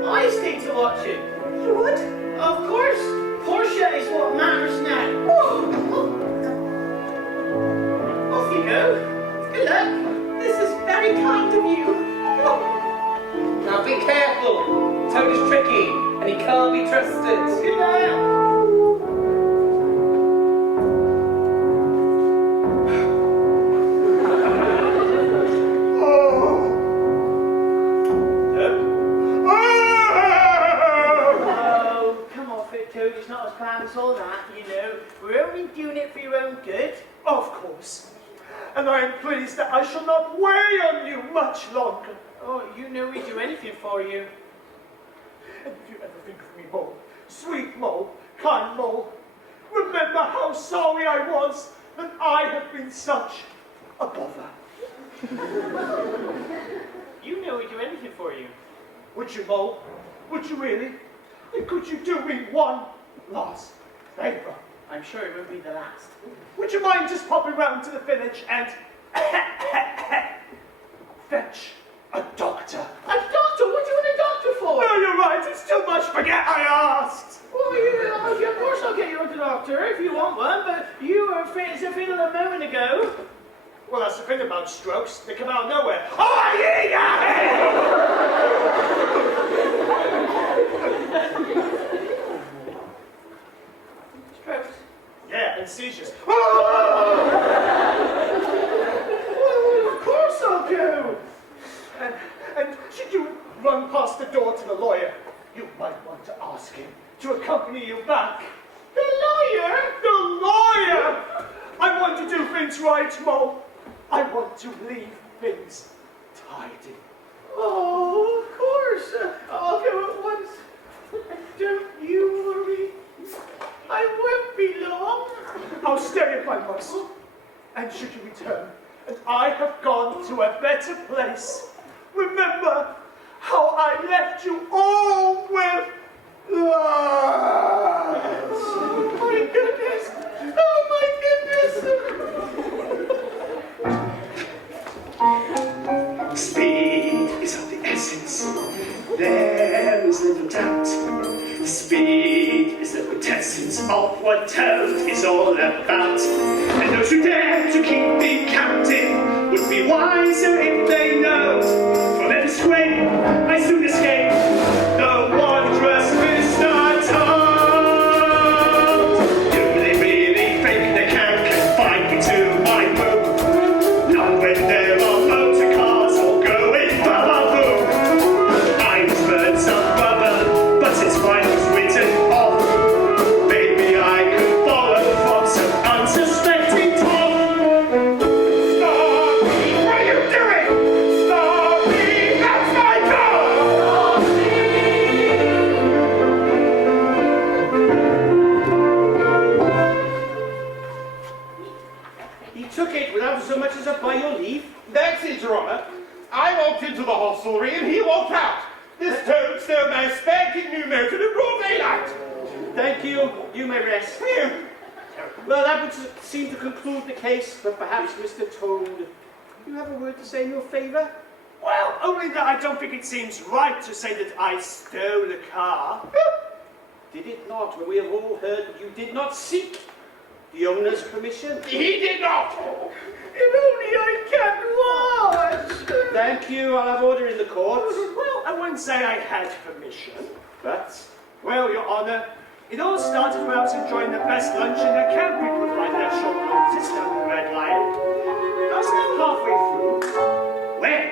I stay to watch it. You would? Of course. Portia is what matters now. Off you go. Good luck. This is very kind of you. Now be careful. Toad is tricky, and he can't be trusted. Good night. Oh, come off it, Toad. He's not God's plans, all that, you know. We're only doing it for your own good. Of course. And I am pleased that I shall not weigh on you much longer. Oh, you know we'd do anything for you. And if you ever think of me, Mole, sweet Mole, kind Mole, remember how sorry I was that I have been such a bother. You know we'd do anything for you. Would you, Mole? Would you really? And could you do me one last favour? I'm sure it won't be the last. Would you mind just popping round to the village and fetch a doctor? A doctor? What do you want a doctor for? No, you're right. It's too much. Forget I asked. Well, yeah, of course I'll get you a doctor if you want one, but you were fit as a fiddle a moment ago. Well, that's the thing about strokes. They come out of nowhere. Oh, yeah! Strokes? Yeah, and seizures. Well, of course I'll go. And should you run past the door to the lawyer, you might want to ask him to accompany you back. The lawyer? The lawyer! I want to do things right, Mo. I want to leave things tidy. Oh, of course. I'll go at once. Don't you worry. I won't be long. I'll stay if I must. And should you return, and I have gone to a better place, remember how I left you all with love. Oh my goodness. Oh my goodness. Speed is of the essence. There is little doubt. Speed is the quintessence of what Toad is all about. And those who dare to keep me captive would be wiser if they know. From every swing I soon escape the wondrous Mr. Toad. Do they really think they can confine me to my room? Not when there are motor cars all going ba-ba-boom. I was burnt some rubber, but it's mine was written off. Maybe I could borrow from some unsuspecting top. Stop me! What are you doing? Stop me! That's my dog! He took it without so much as a by your leave. That's it, Your Honour. I walked into the hostelry and he walked out. This Toad stole my spanking new motor in broad daylight. Thank you. You may rest. Well, that would seem to conclude the case, but perhaps, Mr. Toad, you have a word to say in your favour? Well, only that I don't think it seems right to say that I stole the car. Did it not, when we have all heard that you did not seek the owner's permission? He did not. If only I kept watch! Thank you. I'll have order in the court. Well, I wouldn't say I had permission, but, well, Your Honour, it all started when I was enjoying the best lunch in the camp we could find that short notice down the Red Lion. I was now halfway through, when,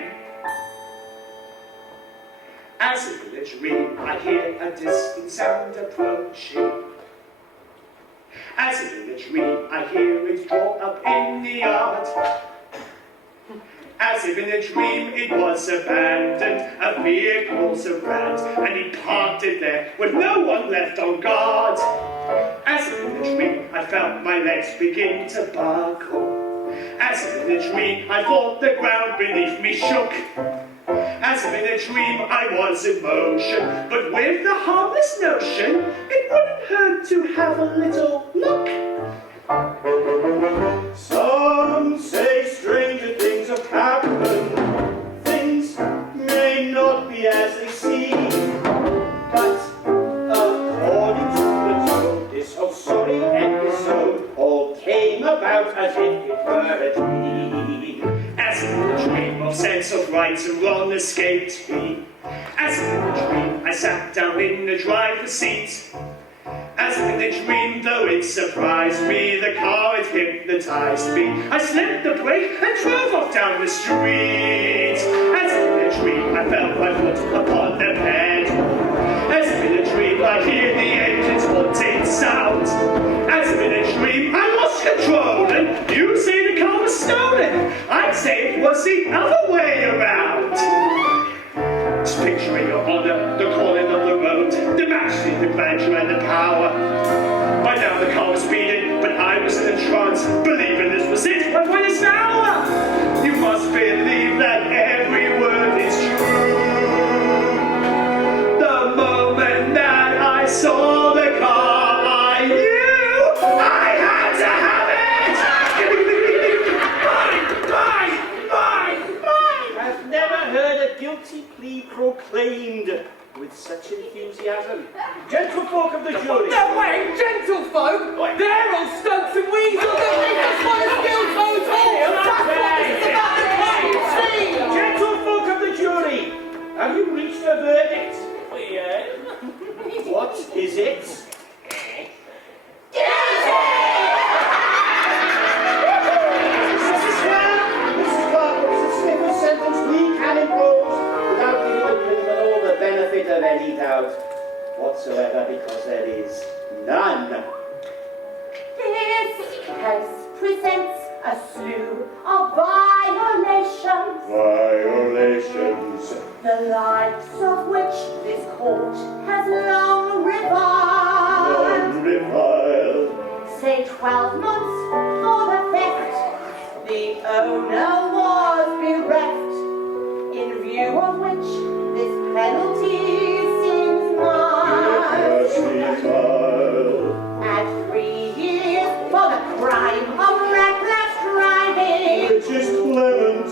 as in the village green, I hear a distant sound approaching. As in the village green, I hear it draw up in the yard. As if in a dream it was abandoned, a vehicle's around, and he parked it there with no one left on guard. As if in a dream I felt my legs begin to buckle. As if in a dream I thought the ground beneath me shook. As if in a dream I was in motion, but with the harmless notion it wouldn't hurt to have a little look. Some say stranger things have happened. Things may not be as they seem, but according to the Toad, this whole sorry episode all came about as if it were a dream. As in a dream of sense of right and wrong escaped me. As in a dream I sat down in the driver's seat. As in a dream, though it surprised me, the car had hypnotized me. I slipped the brake and drove off down the street. As in a dream, I felt my foot upon the pedal. As in a dream, I hear the engines want inside. was the other way around. Just picturing your honor, the calling of the road, the majesty, the grandeur and the power. By now the car was speeding, but I was in a trance, believing this was it, but when it's now, you must believe that every word is true. The moment that I saw the car, I knew I had to have it! Mine! I've never heard a guilty plea proclaimed with such enthusiasm. Gentlefolk of the jury. No way, gentlefolk! They're all stunts and weasels that make us want to steal total! That's what this is about the crime scene! Gentlefolk of the jury, have you reached a verdict? Yes. What is it? Mrs. Clark, it's the stiffest sentence we can impose without giving the criminal the benefit of any doubt whatsoever, because there is none. This case presents a slew of violations, the likes of which this court has long reviled. Say 12 months for the theft, the owner was bereft, in view of which this penalty seems mild. And 3 years for the crime of reckless driving. Which is Clement.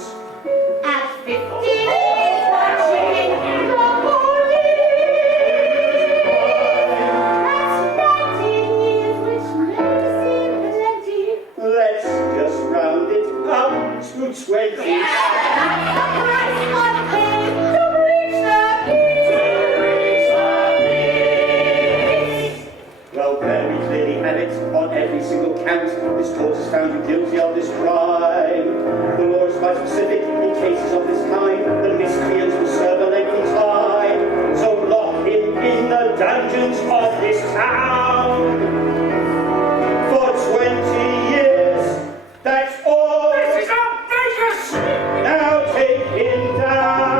And 15 years for cheating the police. That's 19 years, which may seem plenty. Let's just round it up to 20. That's the price of paying to reach the peace. Well, there we clearly have it. On every single count, this court has found you guilty of this crime. The law is quite specific in cases of this kind. The miscreants will serve a lengthy time. So lock him in the dungeons of this town for 20 years. That's all. This is outrageous! Now take him down.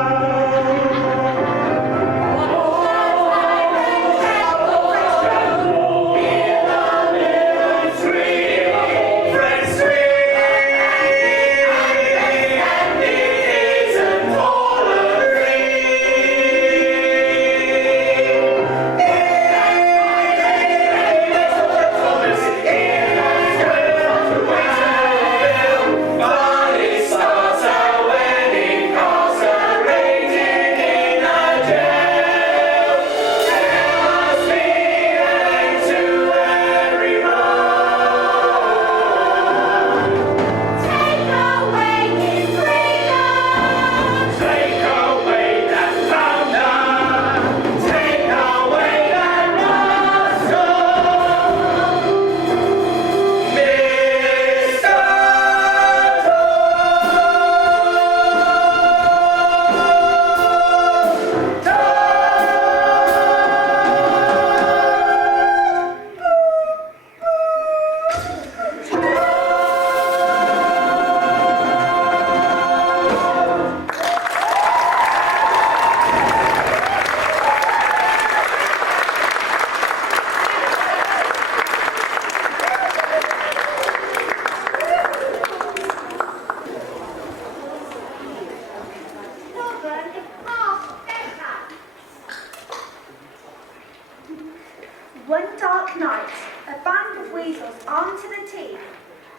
One dark night, a band of weasels armed to the teeth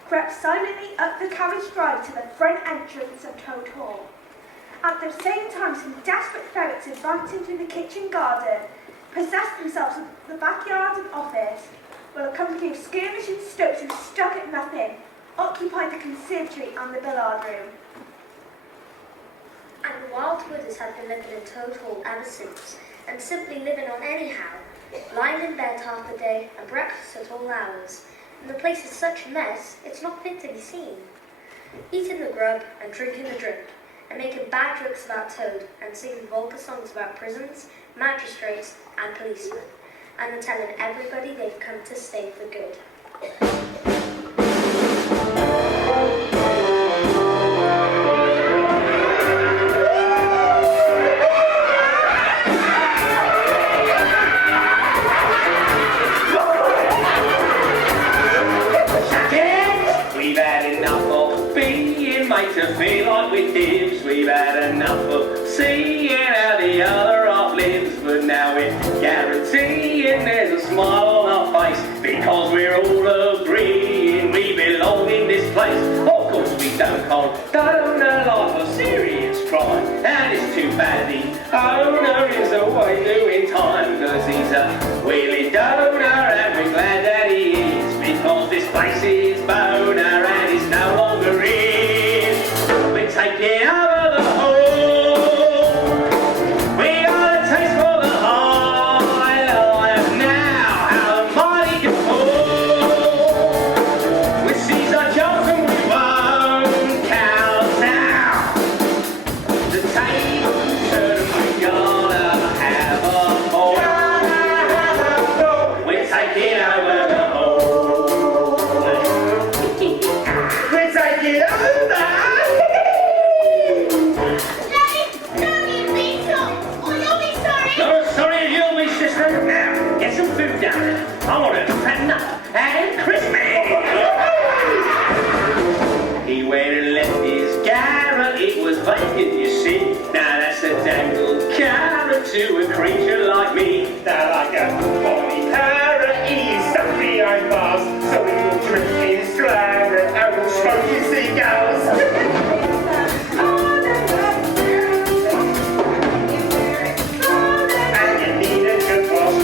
crept silently up the carriage drive to the front entrance of Toad Hall. At the same time, some desperate ferrets advanced into the kitchen garden, possessed themselves of the backyard and office, while a company of skirmishing stoats who stuck at nothing occupied the conservatory and the billiard room. And the wild widows have been living in Toad Hall ever since, and simply living on anyhow, lying in bed half the day and breakfast at all hours. And the place is such a mess, it's not fit to be seen. Eating the grub and drinking the drink, and making bad jokes about Toad, and singing vulgar songs about prisons, magistrates, and policemen, and then telling everybody they've come to stay for good. Guaranteeing there's a smile on our face, because we're all agreeing we belong in this place. Of course we don't condone a life of serious crime, and it's too bad the owner is away doing time, cause he's a willing donor and we're glad that he is, because this place is boner and it's no longer in. We're taking over the whole. We got a taste for the high life now, how the mighty can fall. We seize our jobs and we won't count down. The table's turned, we gotta have a ball. We're taking over the whole. We're taking over. Oh, sorry, you'll be sister. Now, get some food down there. I want to fatten up and Christmas. He went and left his garret. It was vacant, you see. Now that's a dangled carrot to a creature like me. Now like a bonny parrot, he's stuck behind bars, so he will drink his claret and will smoke his cigars. And you need a good boss.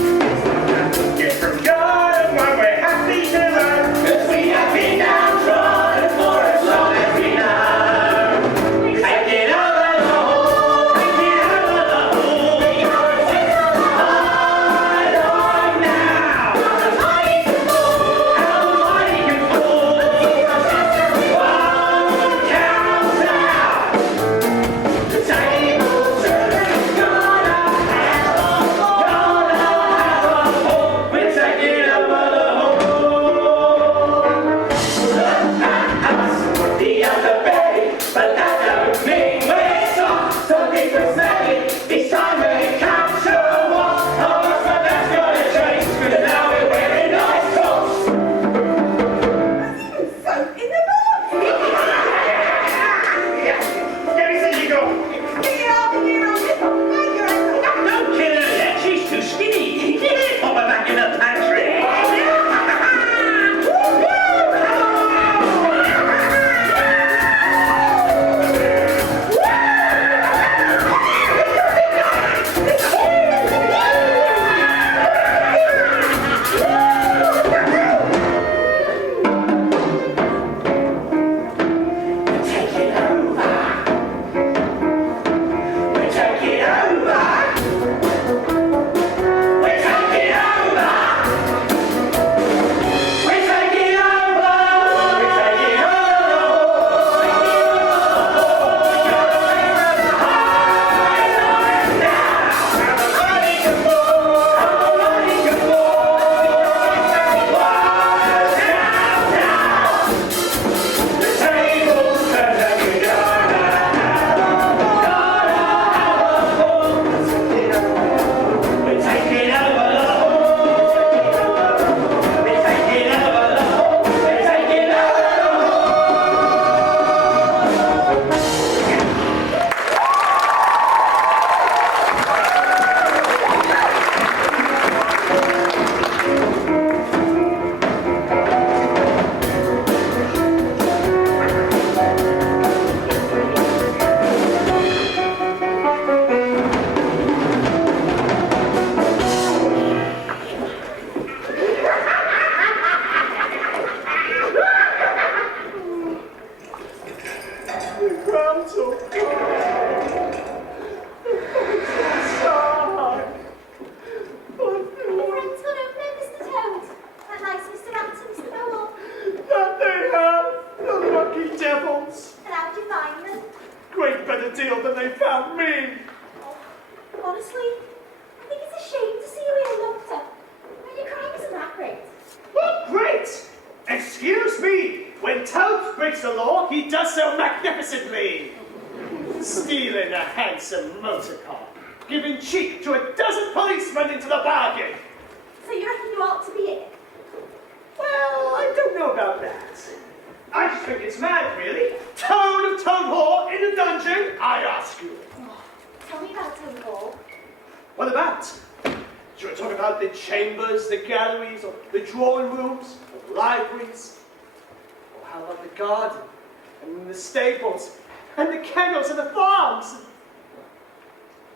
Get from God and one we're happy to learn. Cause we have been downtrodden for as long as we know. Taking over the whole, taking over the whole. We gotta take over the high life now. How the mighty can fall, how the mighty can fall. One counts out. The table's turned, gonna have a ball. We're taking over the whole. The other bay, but that don't mean we're soft. So people say it's time we capture one of us, but that's gonna change, cause now we're wearing nice tops. Soap in the box. Let me see you go. Get over here on this one. Don't kill her yet, she's too skinny. Pop her back in the pantry. Taking over. We're taking over. We're taking over. We're taking over. We're taking Great better deal than they found me. Honestly, I think it's a shame to see you here locked up. When your crime isn't that great. What great! Excuse me, when Toad breaks the law, he does so magnificently. Stealing a handsome motor car, giving cheek to a dozen policemen into the bargain. So you reckon you ought to be here? Well, I don't know about that. I just think it's mad, really. Toad of Toad Hall in the dungeon, I ask you. Tell me about Toad Hall. What about? about the chambers, the galleries, or the drawing rooms, or libraries? Or how about the garden, and the stables, and the kennels, and the farms?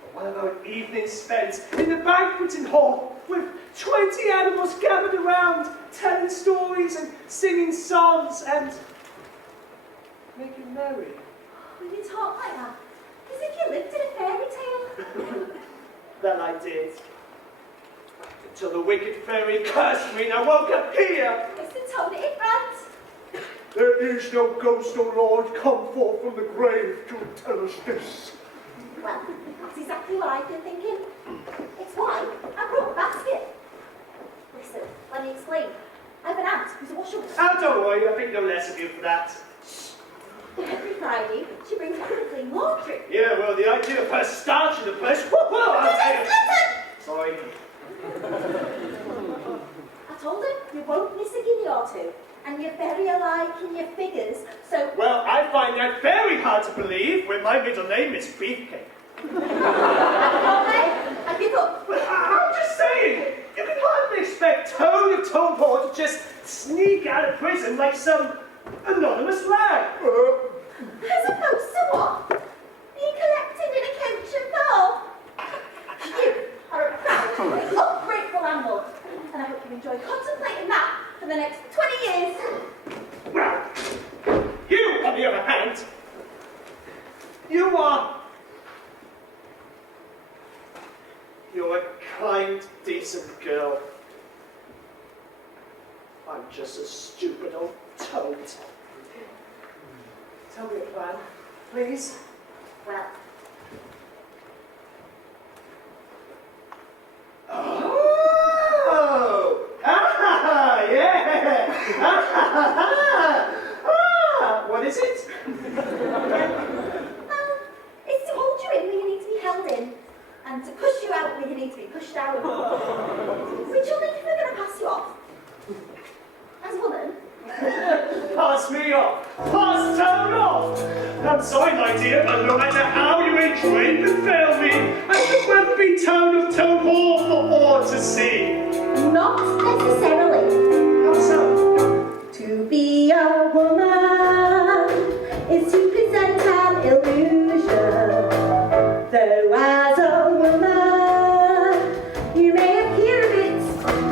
Or what about evenings spent in the banqueting hall, with 20 animals gathered around, telling stories and singing songs and making merry? When you talk like that, as if you lived in a fairy tale. That I did. Until the wicked fairy cursed me and I woke up here. Listen, Tony, it runs. There is no ghost, O Lord, come forth from the grave to tell us this. Well, that's exactly what I've been thinking. It's why I brought a basket. Listen, let me explain. I have an aunt who's a washerwoman. Oh, don't worry, I think no less of you for that. Every Friday, she brings home clean laundry. Yeah, well, the idea of her starching the place, well, I'll tell you. Sorry. I told her you won't miss a guinea or two, and you're very alike in your figures, so... Well, I find that very hard to believe when my middle name is Beefcake. I give up. But I'm just saying, you can hardly expect Toad of Toadport to just sneak out of prison like some anonymous rag. As opposed to what? Being collected in a couch and ball. You are a proud, ungrateful animal, and I hope you enjoy contemplating that for the next 20 years. Well, you, on the other hand, you're a kind, decent girl. I'm just a stupid old toad. Tell me a plan, please. Well, Oh! Ah, yeah! What is it? it's to hold you in where you need to be held in, and to push you out where you need to be pushed out. Which you'll need if they're going to pass you off. As a woman. Pass me off! Pass Toad off! I'm sorry, my dear, but no matter how you may drink and fail me, I should rather be Toad of Toad Hall for all to see. Not necessarily. How so? To be a woman is to present an illusion. Though as a woman, you may appear a bit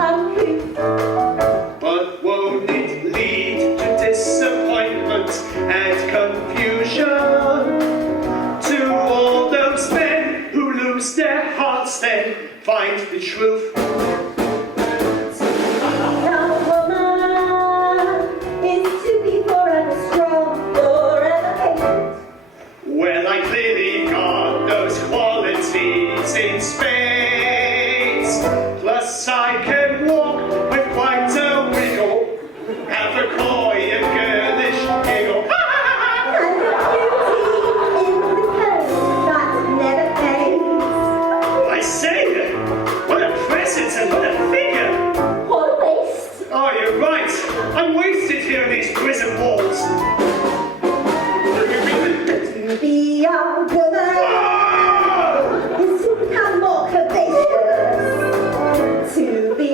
uncouth. But won't it lead to disappointment and confusion to all those men who lose their hearts then find the truth? A woman is to be forever strong, forever patient. Well, I clearly got those qualities in spades. Plus, I can walk with quite a wiggle, have a coy and girlish giggle. And a beauty in the coat that never fades. I say, what a presence and what a figure! What a waste. Oh, you're right. I'm wasted here in these prison walls. To be a woman Ah! is to become more curvaceous. To be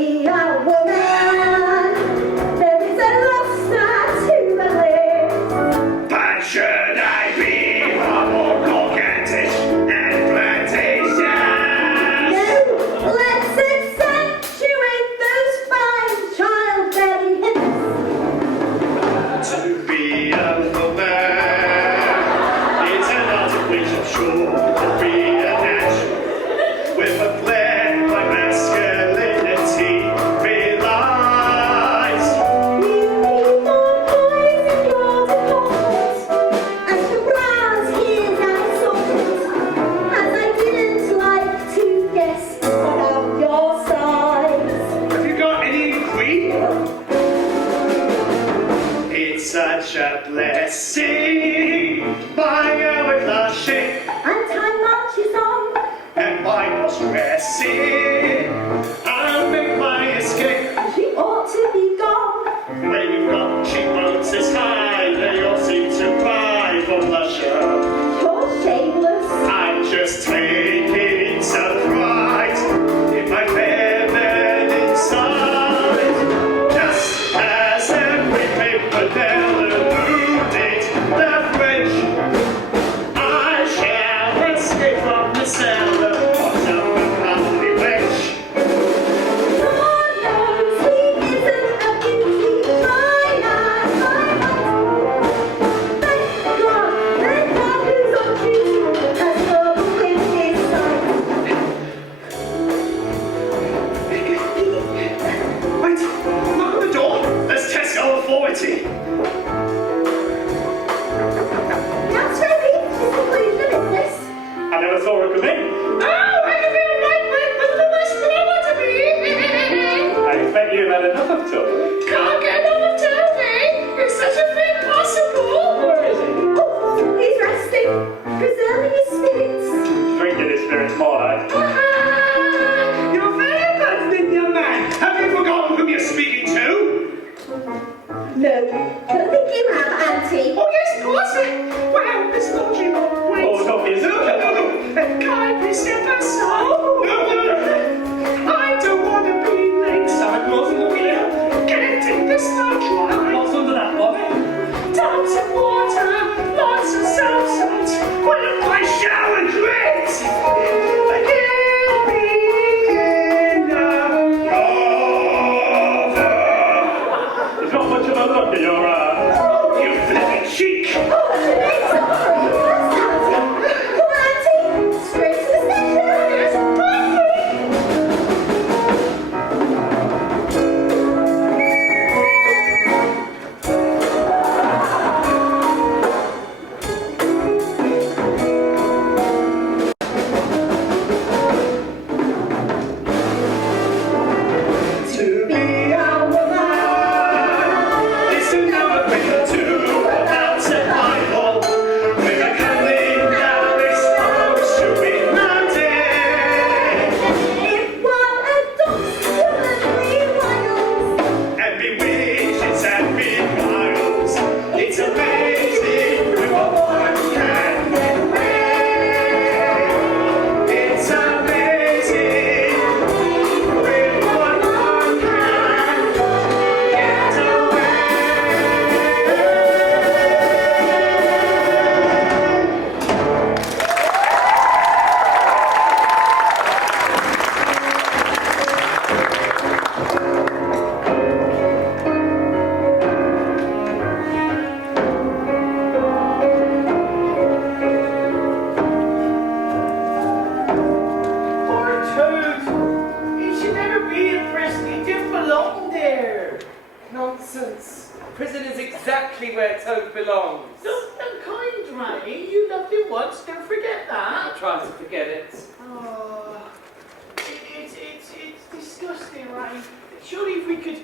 nonsense. Prison is exactly where Toad belongs. Don't unkind, Granny. You loved him once, don't forget that. I'll try to forget it. Oh, it's disgusting, right? Surely if we could,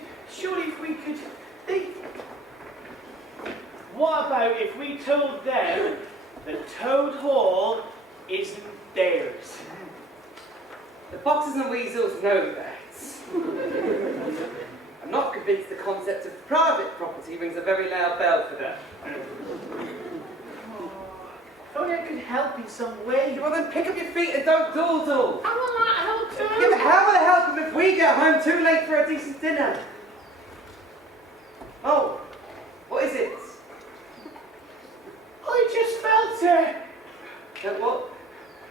what about if we told them that Toad Hall isn't theirs? The foxes and weasels know that. I'm not convinced the concept of private property rings a very loud bell for them. If only I could help in some way. Well then pick up your feet and don't dawdle. How will that help too? Yeah, but how will it help them if we get home too late for a decent dinner? Oh, what is it? I just felt it. That what?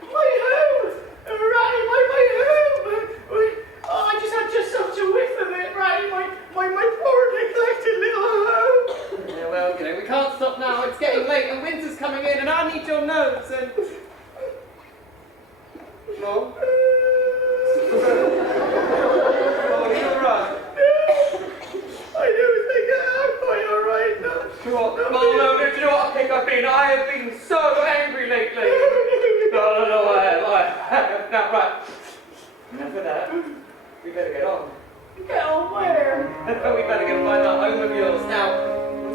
My home! Right, my home! Oh, I just had such a whiff of it, right? My poor neglected little home! Yeah, well, we can't stop now. It's getting late and winter's coming in and I need your nose and... No? Oh, you're right. I don't think I'm quite alright now. What? No, do you know what I think I've been? I have been so angry lately. No, I have. Now, right. Enough of that. We better get on. Get on where? We better go find that home of yours. Now,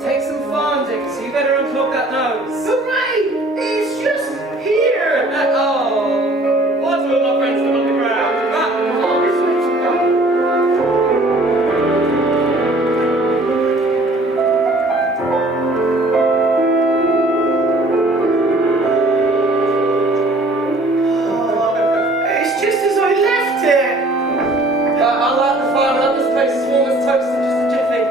take some finding, so you better unclog that nose. Hooray! He's just here! Oh, what's with my friends still on the ground? It's just as I left it! I'll light the fire and let this place as warm as toast in just a jiffy.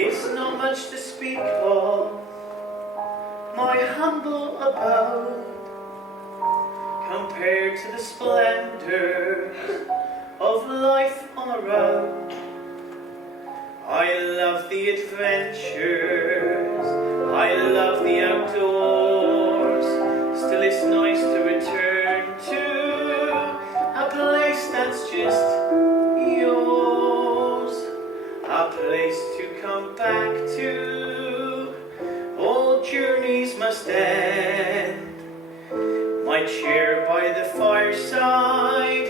It's not much to speak of, my humble abode, compared to the splendors of life on the road. I love the adventures, I love the outdoors. Still it's nice to return to a place that's just yours, a place to come back to. All journeys must end. My chair by the fireside,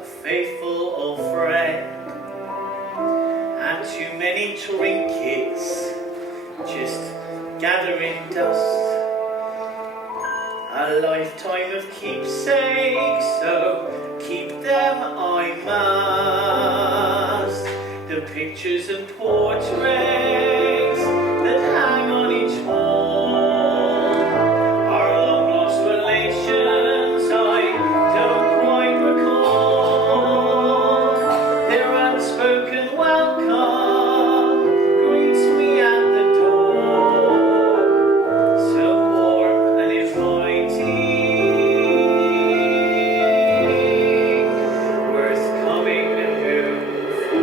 a faithful old friend. And too many trinkets just gathering dust. A lifetime of keepsakes, so keep them I must. The pictures and portraits that hang on each wall are long lost relations I don't quite recall. Their unspoken welcome greets me at the door, so warm and inviting, worth coming anew for.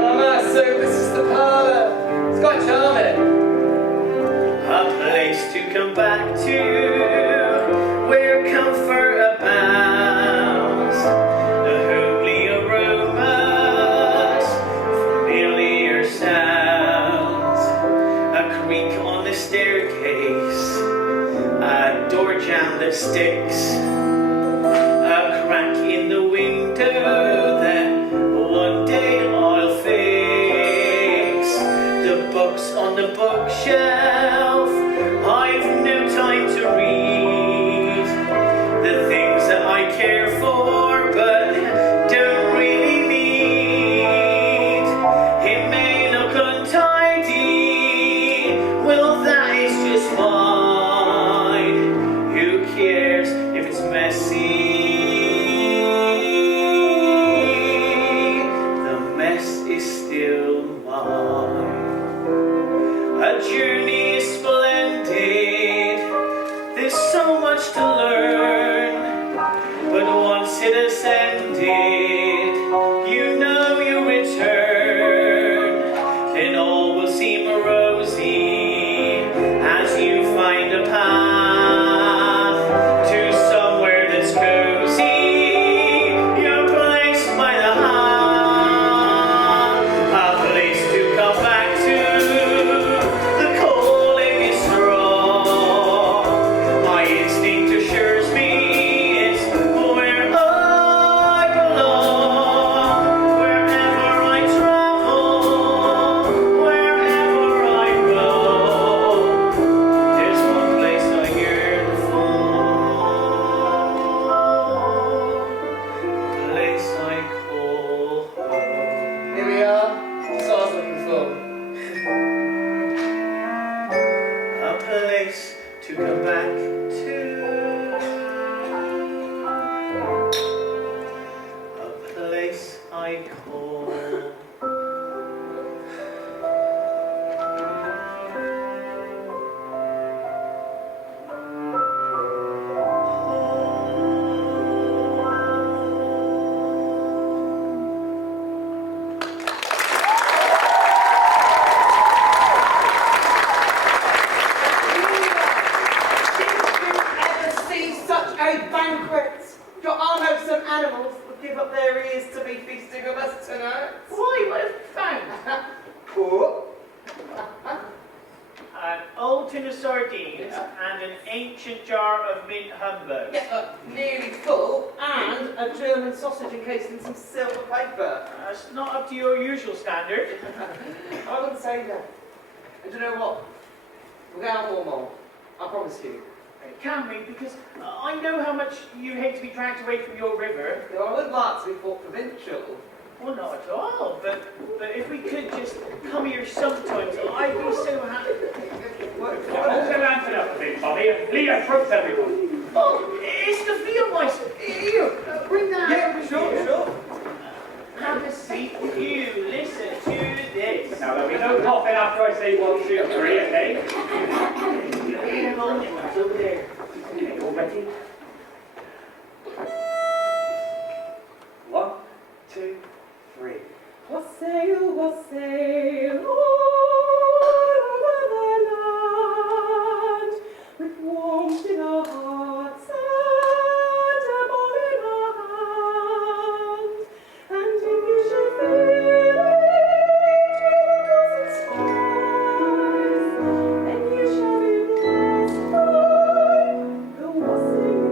Oh, Master, this is the parlour. It's quite charming. A place to come back to, where comfort abounds. The homely aromas, familiar sounds. A creak on the staircase, a door jamb that sticks, a crack in the window that one day I'll fix. The books on the bookshelf, I've no time to read. The things that I care for but don't really need. It may look untidy, well that is just fine. Who cares if it's messy? The mess is still mine. A journey is splendid, there's so much to learn, but once it has ended, you know you return, then all will seem rosy as you find a path to come back to a place I call Your unwholesome animals would give up their ears to be feasting with us tonight. Why, what have you found? Oh. An old tin of sardines and an ancient jar of mint humbug. Yeah, nearly full, and a German sausage encased in some silver paper. That's not up to your usual standard. I wouldn't say that. And do you know what? We'll go out more. I promise you. Can we? Because I know how much you hate to be dragged away from your river. No, I would like to be thought provincial. Well, not at all. But if we could just come here sometimes, I'd be so happy. Hold the lantern up a bit, Bobby, and lead our troops, everyone. Oh, it's the field mice. Here, bring that. Yeah, sure. Have a seat. You listen to this. Now, there'll be no coughing after I say 1, 2, 3, okay? Come on, it's over there. Okay, all ready? 1, 2, 3. What say you, what say you, over the land, with warmth in our hearts and a ball in our hands, and if you should feel it with a dozen skies, then you shall be blessed by the wassing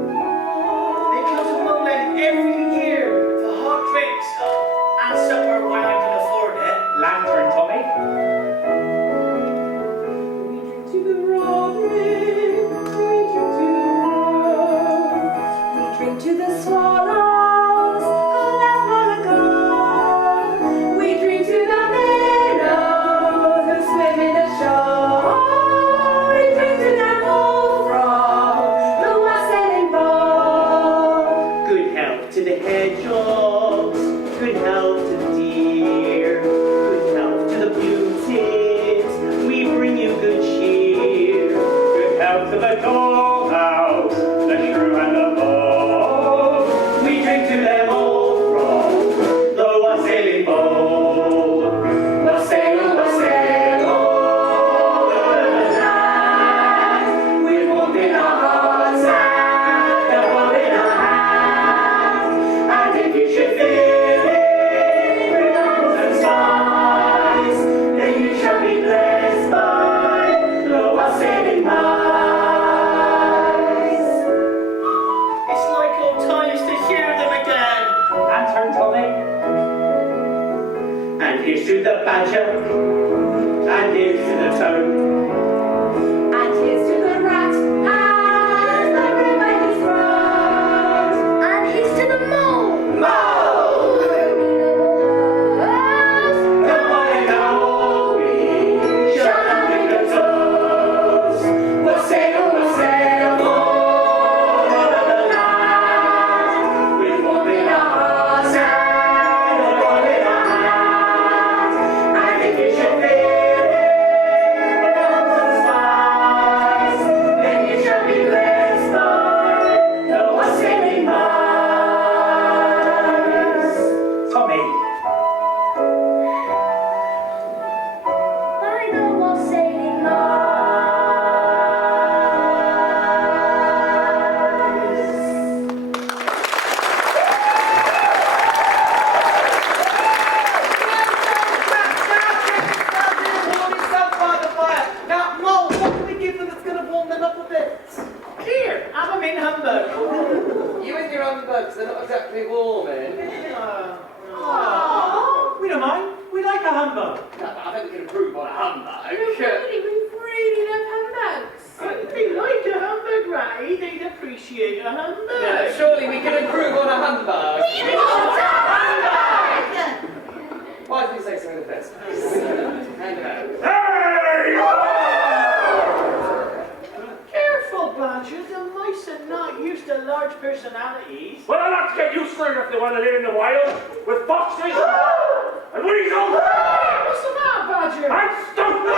personalities. Well, I'll have to get used to them if they want to live in the wild with foxes and weasels. What's the matter, Badger? And stunk.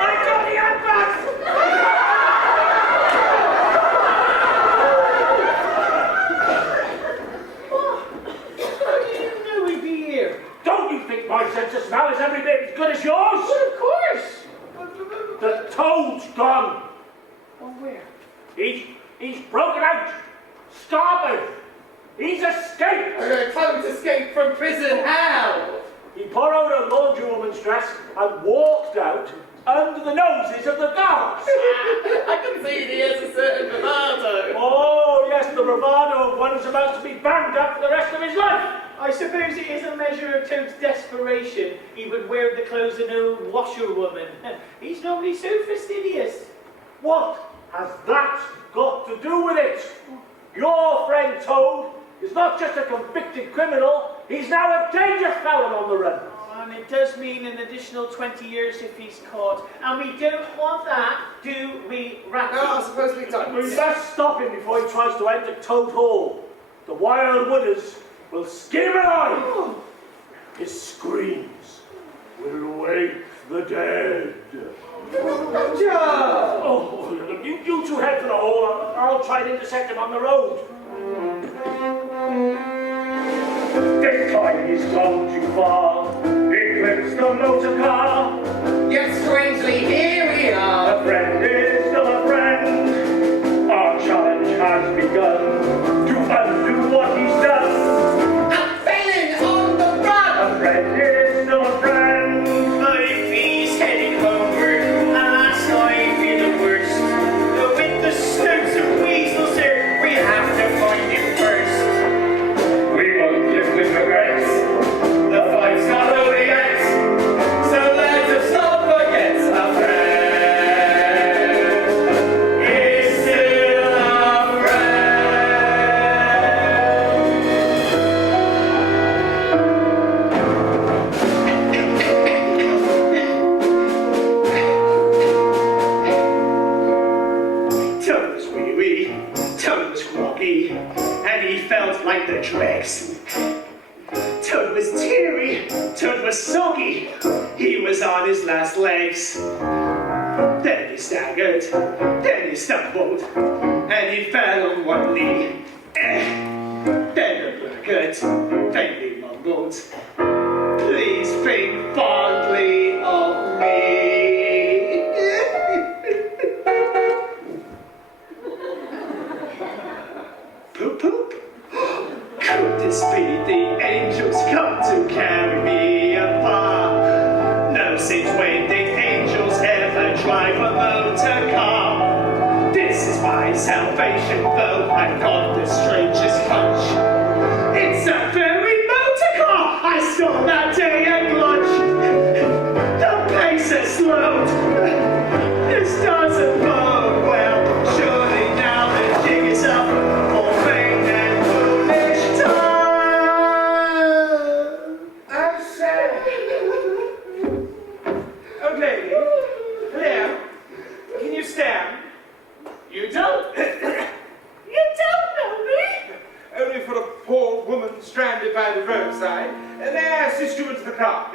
I got the ant-bats. How do you know we'd be here? Don't you think my sense of smell is every bit as good as yours? Well, of course. The toad's gone. Oh, where? He's broken out. Starboard. He's escaped. Toad escaped from prison, how? He borrowed a laundry woman's dress and walked out under the noses of the guards. I can see that he has a certain bravado. Oh, yes, the bravado of one who's about to be banged up for the rest of his life. I suppose it is a measure of Toad's desperation he would wear the clothes of no washerwoman. He's normally so fastidious. What has that got to do with it? Your friend Toad is not just a convicted criminal, he's now a dangerous felon on the run. And it does mean an additional 20 years if he's caught. And we don't want that, do we, Ratty? No, I suppose we don't. We must stop him before he tries to enter Toad Hall. The wild wooders will skin him alive. His screams will wake the dead. Oh, you two head for the hole. I'll try and intercept him on the road. This time he's gone too far. Eclipsed the motor car. Yet strangely, here we are. A friend is still a friend. Our challenge has begun to undo what he's done. A felon on the run. A friend is still a friend. If he's heading homeward, alas, I'd be the worst. With the snooks and weasels here, we have to find him first. We won't live with regrets. The fight's not over yet. So let us not forget a friend is still a Toad was weary, Toad was groggy, and he felt like the dregs. Toad was teary, Toad was soggy, he was on his last legs. Then he staggered, then he stumbled, and he fell on one knee. Then a blurred, faintly mumbled, "Please think fondly of me." Poop poop. Could this be the angels come to carry me afar? No, since when did angels ever drive a motor car? This is my salvation, though I've got the strangest hunch. It's that very motor car I stole that day at lunch. The pace has slowed. This doesn't bode well. Surely now the jig is up for vain and foolish time. I'm sad. Okay, Claire, can you stand? You don't? You don't know me? Only for a poor woman stranded by the roadside. May I assist you into the car?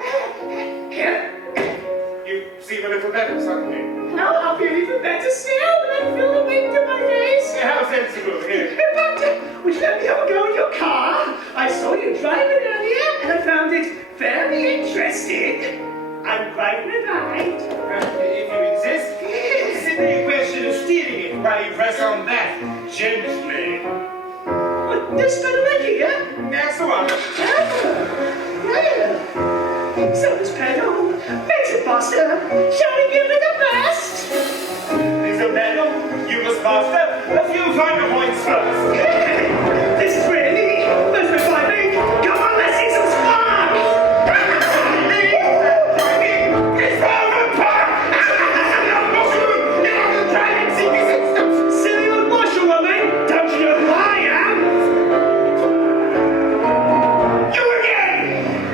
You seem a little better suddenly. No, I'll feel even better still when I feel the wind in my face. How sensible, here. But would you let me have a go in your car? I saw you driving earlier and I found it very interesting. I'm quite revived. If you insist, it's simply a question of stealing it while you press on that gently. What, this fellow right here? That's the one. Well, so this pedal makes it faster. Shall we give it a best? There's a medal. You must master a few final points first. This is really most reviving. Come on, let's see some spark! Silly old washerwoman, don't you know who I am? You again!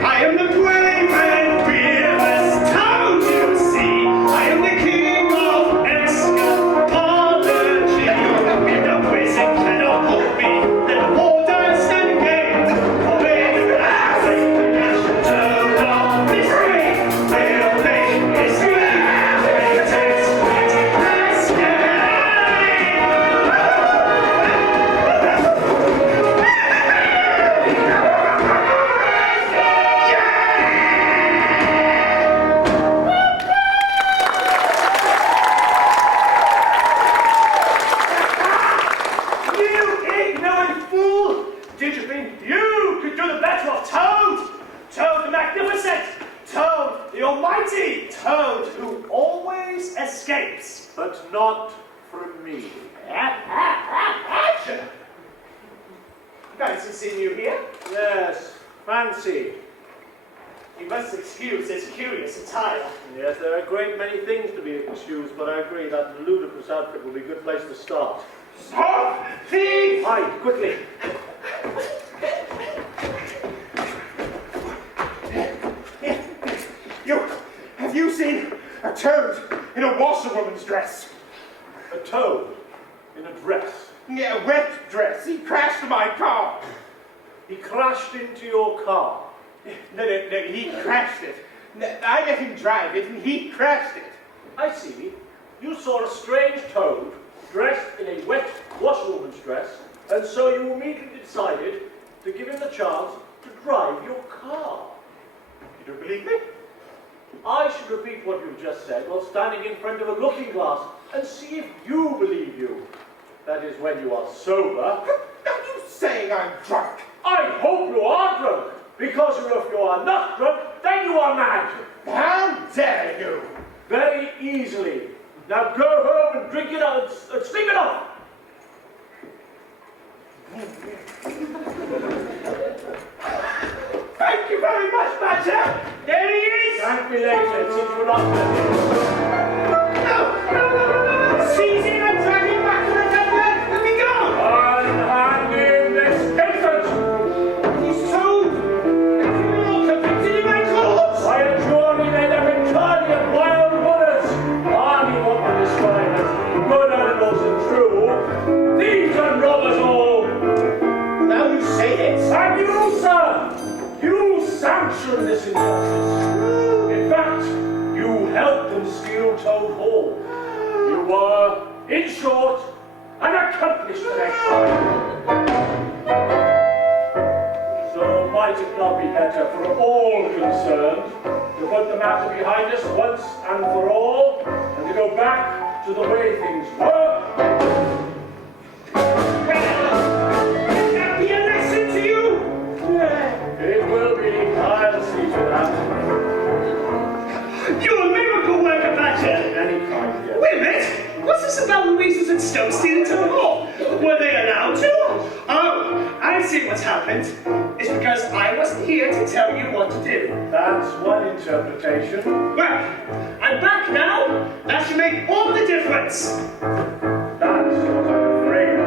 I am the brave and fearless Toad, you see. I am the king of escapology. escapes. But not from me. Action! Fancy seeing you here. Yes, fancy. You must excuse this curious attire. Yes, there are a great many things to be excused, but I agree that ludicrous outfit will be a good place to start. Stop! Thief! Hide, quickly. Have you seen a toad in a washerwoman's dress? A toad in a dress. Yeah, a wet dress. He crashed my car. He crashed into your car. No, he crashed it. No, I let him drive it and he crashed it. I see. You saw a strange toad dressed in a wet washerwoman's dress, and so you immediately decided to give him the chance to drive your car. You don't believe me? I should repeat what you've just said while standing in front of a looking glass and see if you believe you. That is when you are sober. Are you saying I'm drunk? I hope you are drunk, because if you are not drunk, then you are mad. How dare you? Very easily. Now go home and drink it out and sleep it off. Thank you very much, Badger. There he is. Thank me later, since you're not ready. No. Seize him and drag him back to the dungeon and be gone. Unhand him this instant. He's told. A criminal convicted in my courts. I adjure thee, they have been entirely of wild mothers. Army what we describe as good animals and true. Thieves and robbers all. Now you say it. And you, sir, you sanction this injustice. In fact, you helped them steal Toad Hall. You were, in short, an accomplice to their crime. So might it not be better for all concerned to put the matter behind us once and for all, and to go back to the way things were? Can that be a lesson to you? It will be. I'll see to that. You're a miracle worker, Badger. Any kind, yes. Wait a minute. What's this about the weasels and stones stealing Toad Hall? Were they allowed to? Oh, I see what's happened. It's because I wasn't here to tell you what to do. That's one interpretation. Well, I'm back now. That should make all the difference. That's what I'm afraid of.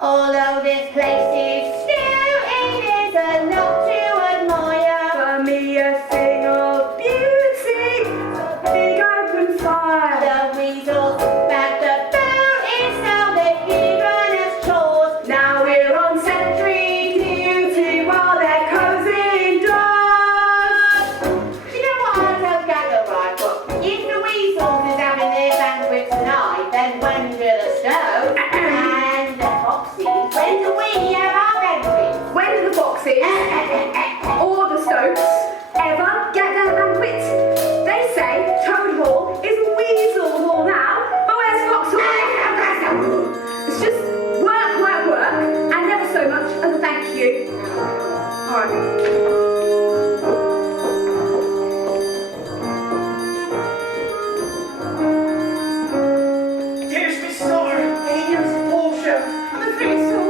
Although this place is still, it is a lot to admire. For me, a thing of beauty, a big open fire. The weasels back the boat is now they've given us chores. Now we're on sentry duty while they're closing doors. You know what I don't gather right, but if the weasels is having their banquet tonight, then when do the stones and the foxes, when do we have our banquets? When do the foxes or the stoats ever get their banquets? They say Toad Hall is Weasel Hall now, but where's Fox Hall? It's just work, work, work, and never so much as a thank you. Alright. Here's Miss Star. Hey, here's Portia. I'm afraid so. I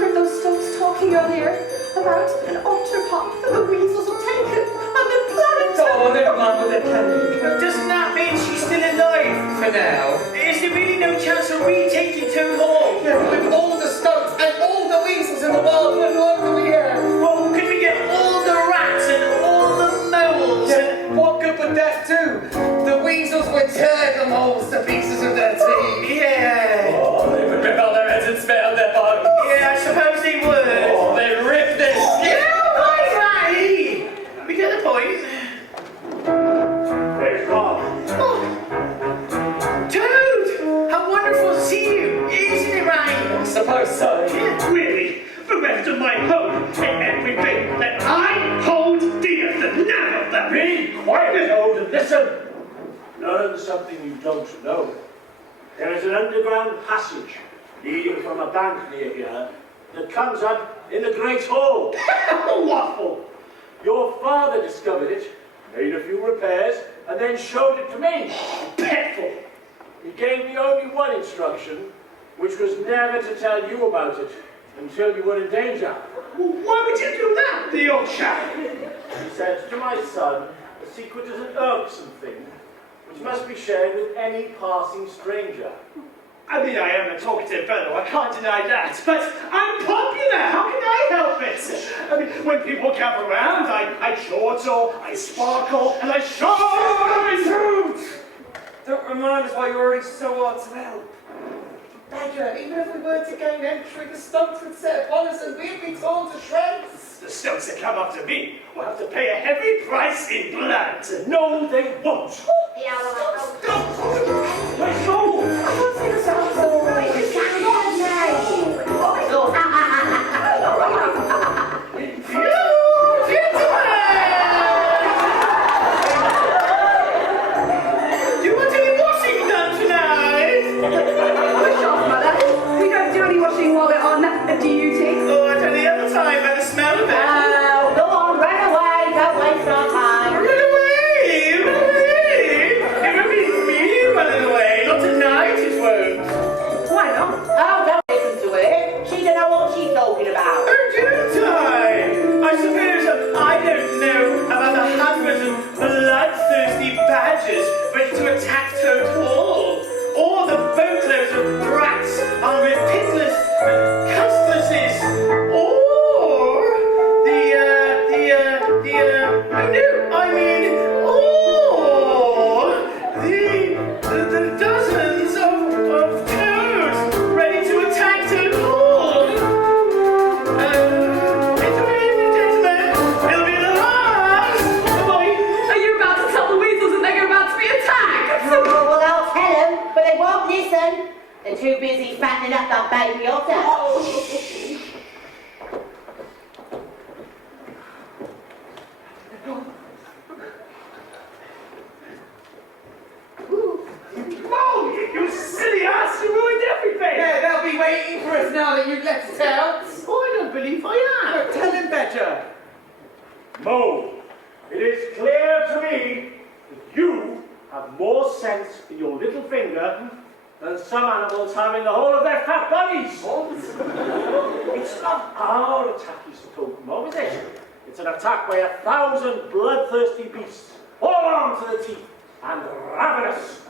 heard those stoats talking earlier about an otter pup that the weasels have taken and they're planning to. Oh, never mind what they're planning. Doesn't that mean she's still alive? For now. Is there really no chance of retaking Toad Hall? With all the stoats and all the weasels in the world, what luck do we have? Well, could we get all the rats and all the moles? And What good would that do? The weasels would tear the moles to pieces with their teeth. yeah. Oh, they would rip out their heads and spit out their bottoms. Yeah, I suppose they would. Oh, they'd rip their skin. Hey, we get the point. There's God. Toad! learn something you don't know. There is an underground passage leading from a bank near here that comes up in the Great Hall. Waffle! Your father discovered it, made a few repairs, and then showed it to me. Petful! He gave me only one instruction, which was never to tell you about it until you were in danger. Well, why would you do that, the old chap? He said, to my son, a secret is an irksome thing, which must be shared with any passing stranger. I mean, I am a talkative fellow, I can't deny that, but I'm popular, how can I help it? I mean, when people come around, I chortle, I sparkle, and I shine! Don't remind us why you're already so hard to help. Beggar, even if we were to gain entry, the stumps would set upon us and we'd be torn to shreds. The stones that come after me will have to pay a heavy price in blood. No, they won't. Let's go! Do you want any washing done tonight? Push off, Mother. We don't do any washing while we're on duty. Oh, at any other time, by the smell of it. Oh, go on, run away. Don't waste our time. Run away! Run away! It would be me running away, not tonight it won't. Why not? Oh, don't listen to her. She don't know what she's talking about. Oh, don't I? I suppose I don't know about the hundreds of bloodthirsty badgers ready to attack Toad Hall, or the boatloads of brats on ridiculous cutlasses, or oh no, I mean, or the dozens of toads ready to attack Toad Hall. It's a evening, gentlemen. It'll be the last. Oh boy. Are you about to tell the weasels that they're about to be attacked? Well, I'll tell them, but they won't listen. They're too busy fattening up that baby otter. Oh, you silly ass! You ruined everything. Yeah, they'll be waiting for us now that you've let us out. Oh, I don't believe I am. Tell them better. Mo, it is clear to me that you have more sense in your little finger than some animals have in the whole of their fat bodies. It's not our attack you spoke, Mo, is it? It's an attack by 1,000 bloodthirsty beasts, all armed to the teeth and ravenous.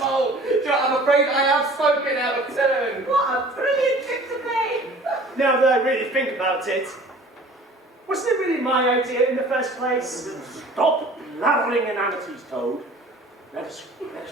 Mole, I'm afraid I have spoken out of turn. What a brilliant trick to play. Now that I really think about it, Wasn't it really my idea in the first place? Stop blathering inanities, Toad. Let us prepare.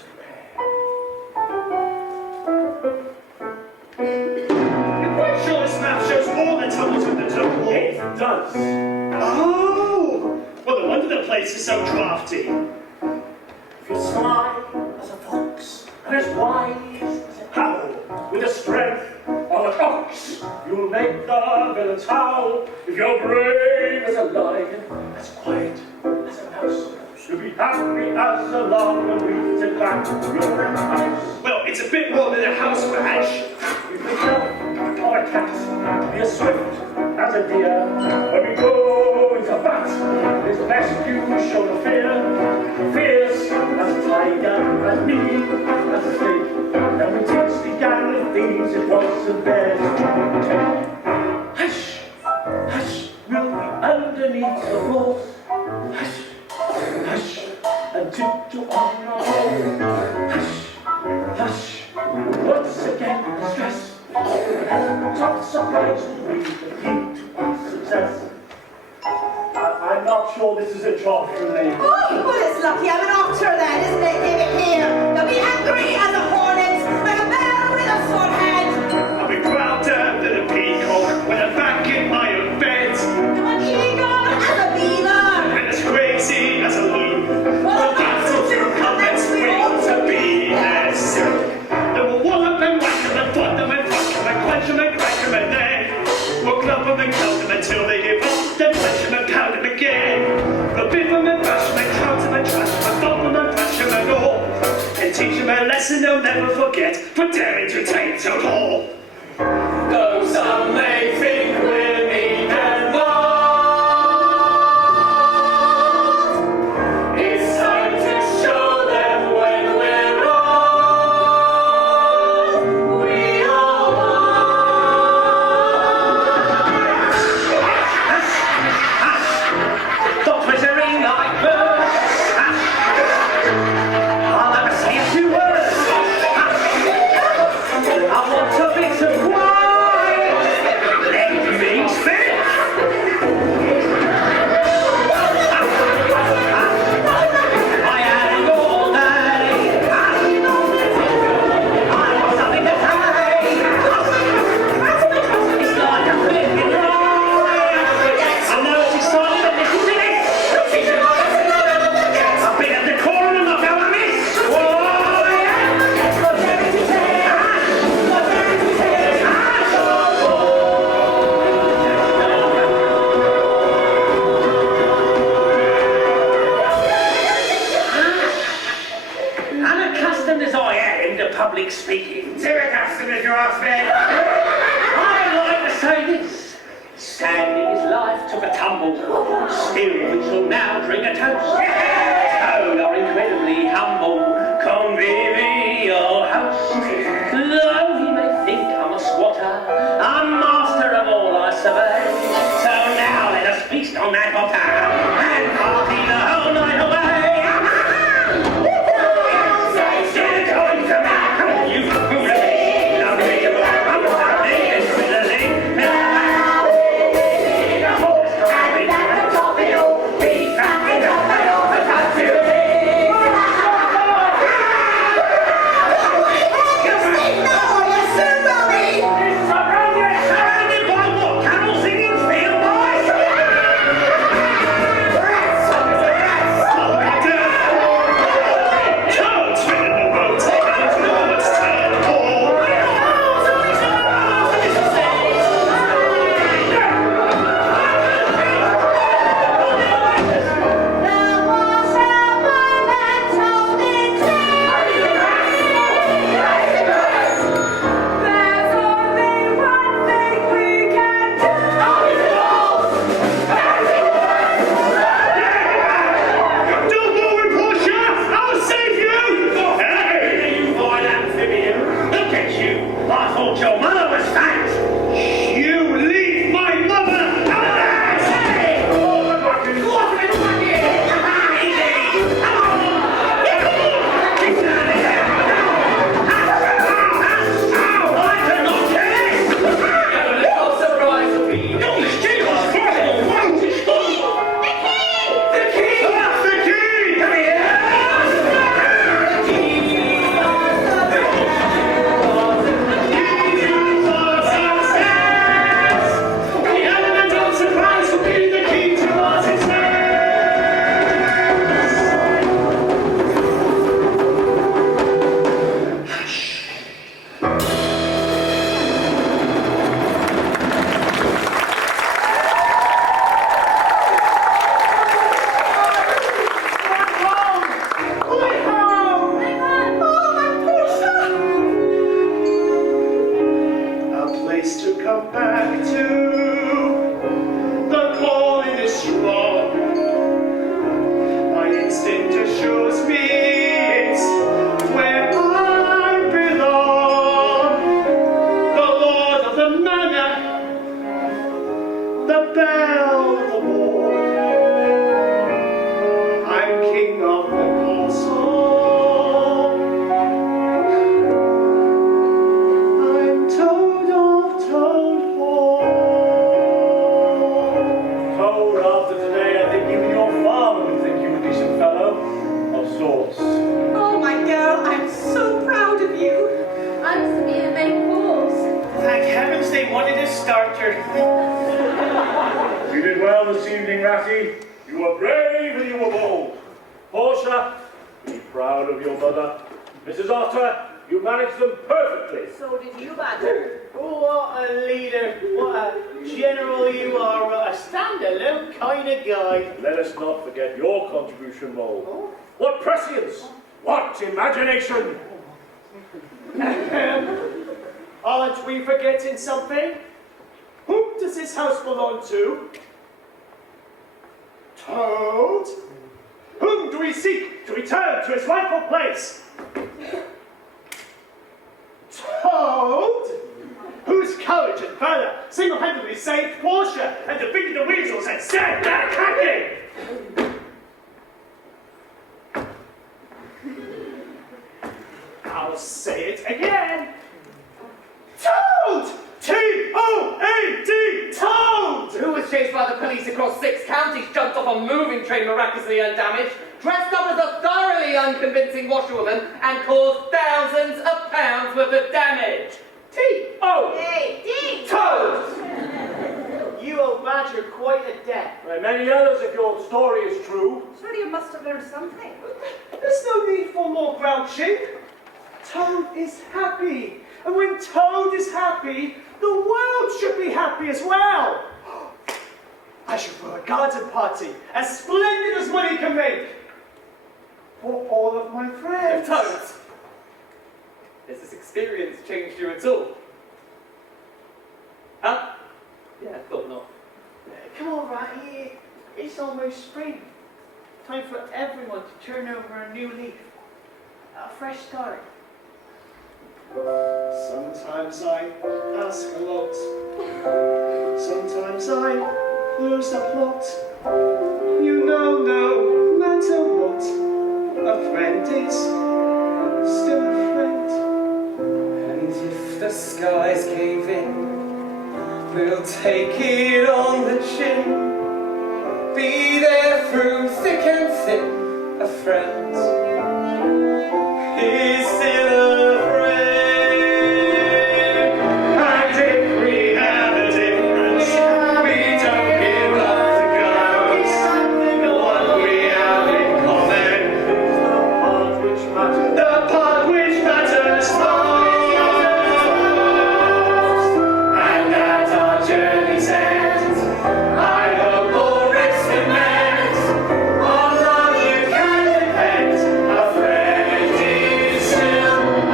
you're quite sure this map shows all the tunnels in the Toad Hall? It does. Oh! Well, no wonder the place is so drafty. If you're sly as a fox and as wise as a owl, with the strength of an ox, you'll make the villains howl. If you're brave as a lion, as quiet as a mouse, you'll be happy as a lark and reach back to your house. Well, it's a bit more than a house badge. You can jump or a cat, be as swift as a deer. When we go into bat, it's best you show no fear. Fierce as a tiger and mean as a snake. And we teach the gang of thieves it wasn't theirs to take. Hush, hush, we'll be underneath the walls. Hush, hush, and tiptoe on our own. Hush, hush, once again stress. And not surprised to read the key to our success. I'm not sure this is a job for me. Oh, well, it's lucky I'm an otter then, isn't it? Give it here. They'll be angry as a hornet, like a bear with a sore head. I'll be prouder than a peacock when I'm back in my own bed. An eagle as a beaver. And as crazy as a loon. Well, That's what you comments we ought to be as silk. Then we'll wallop and whack 'em and butt them and fuck 'em and quench 'em and crack 'em and then we'll club 'em and count 'em until they give up. Then punch 'em and pound 'em again. We'll biff 'em and bash 'em and trout 'em and trash 'em and bump 'em and bash 'em and all. him a lesson he'll never forget for daring to take Toad Hall. Though some may think we're mean and bold, it's time to show them when we're old. We are Stop twittering like birds. I'll never say a few words. I want a bit of wine. Let me spit. I had it all day. I want something to say. It's like a flipping line. I know it's exciting, but this is it. A bit of decorum and I'll go amiss. Whoa, yeah. Unaccustomed as I am to public speaking, Too accustomed if you ask me. I'd like to say this. Sandy's life took a tumble. Still, we shall now drink a toast. Toad are incredibly humble, convivial host. Though he may think I'm a squatter, I'm master of all I survey. So now let us feast on that butter and party the whole night away. Get going to me, come on, you fool of me. Now make it right, I'm sorry, it's really surrounded by what? Camel singing field boys? Toads fit in the boat, and it's turn all. There's only one thing we can do. Don't worry, Portia, I'll save you! Hey, you fine amphibian, look at you! I thought your mother was fat! You leave my mother alone! Hey! Easy! Come on! Keep down here! I cannot do this! a little surprise of me. You're mischievous! Won't you stop? The key! The key! Come here! The element of surprise will be the key to our success. A place to come back to. The calling is strong. My instinct assures me it's where I belong. The lord of the manor, the belle of the ball. I'm king of the castle. I'm Toad of Toad Hall. Toad, after today, I think even your father would think you a decent fellow. Of sorts. Oh, my girl, I'm so proud of you. I was to be the main course. Thank heavens they wanted a starter. You did well this evening, Ratty. You were brave and you were bold. Portia, be proud of your mother. Mrs. Otter, you managed them perfectly. So did you, Badger. Oh, what a leader. What a general you are. What a stand-alone kind of guy. Let us not forget your contribution, Mole. What prescience! What imagination! Aren't we forgetting something? Whom does this house belong to? Toad? Whom do we seek to return to his rightful place? Toad? Whose courage and valor single-handedly saved Portia and defeated the weasels and set that hacking? I'll say it again. Toad! T-O-A-D! Toad! Who was chased by the police across 6 counties, jumped off a moving train miraculously undamaged, dressed up as a thoroughly unconvincing washerwoman, and caused thousands of pounds worth of damage? T-O-A-D! Toad! You owe Badger quite a debt. And many others if your story is true. Surely you must have learned something. There's no need for more grouching. Toad is happy. And when Toad is happy, the world should be happy as well. I should throw a garden party as splendid as money can make. For all of my friends. Toad! Has this experience changed you at all? Huh? Yeah, I thought not. Come on, Ratty. It's almost spring. Time for everyone to turn over a new leaf. A fresh start. Sometimes I ask a lot. Sometimes I lose a plot. You know, no matter what, a friend is still a friend. And if the skies cave in, we'll take it on the chin. Be there through thick and thin, a friend is still a friend. And if we have a difference, we don't give up the ghost. What we have in common, the part which matters most. And at our journey's end, I hope all risks are met. On love you can depend. A friend is still a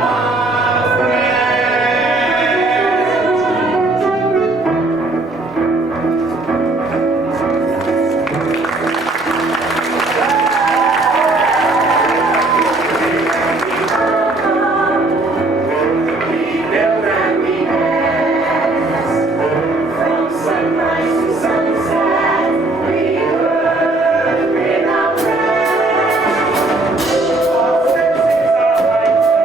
build and we rest. From sunrise to sunset, we work without rest. All senses are heightened.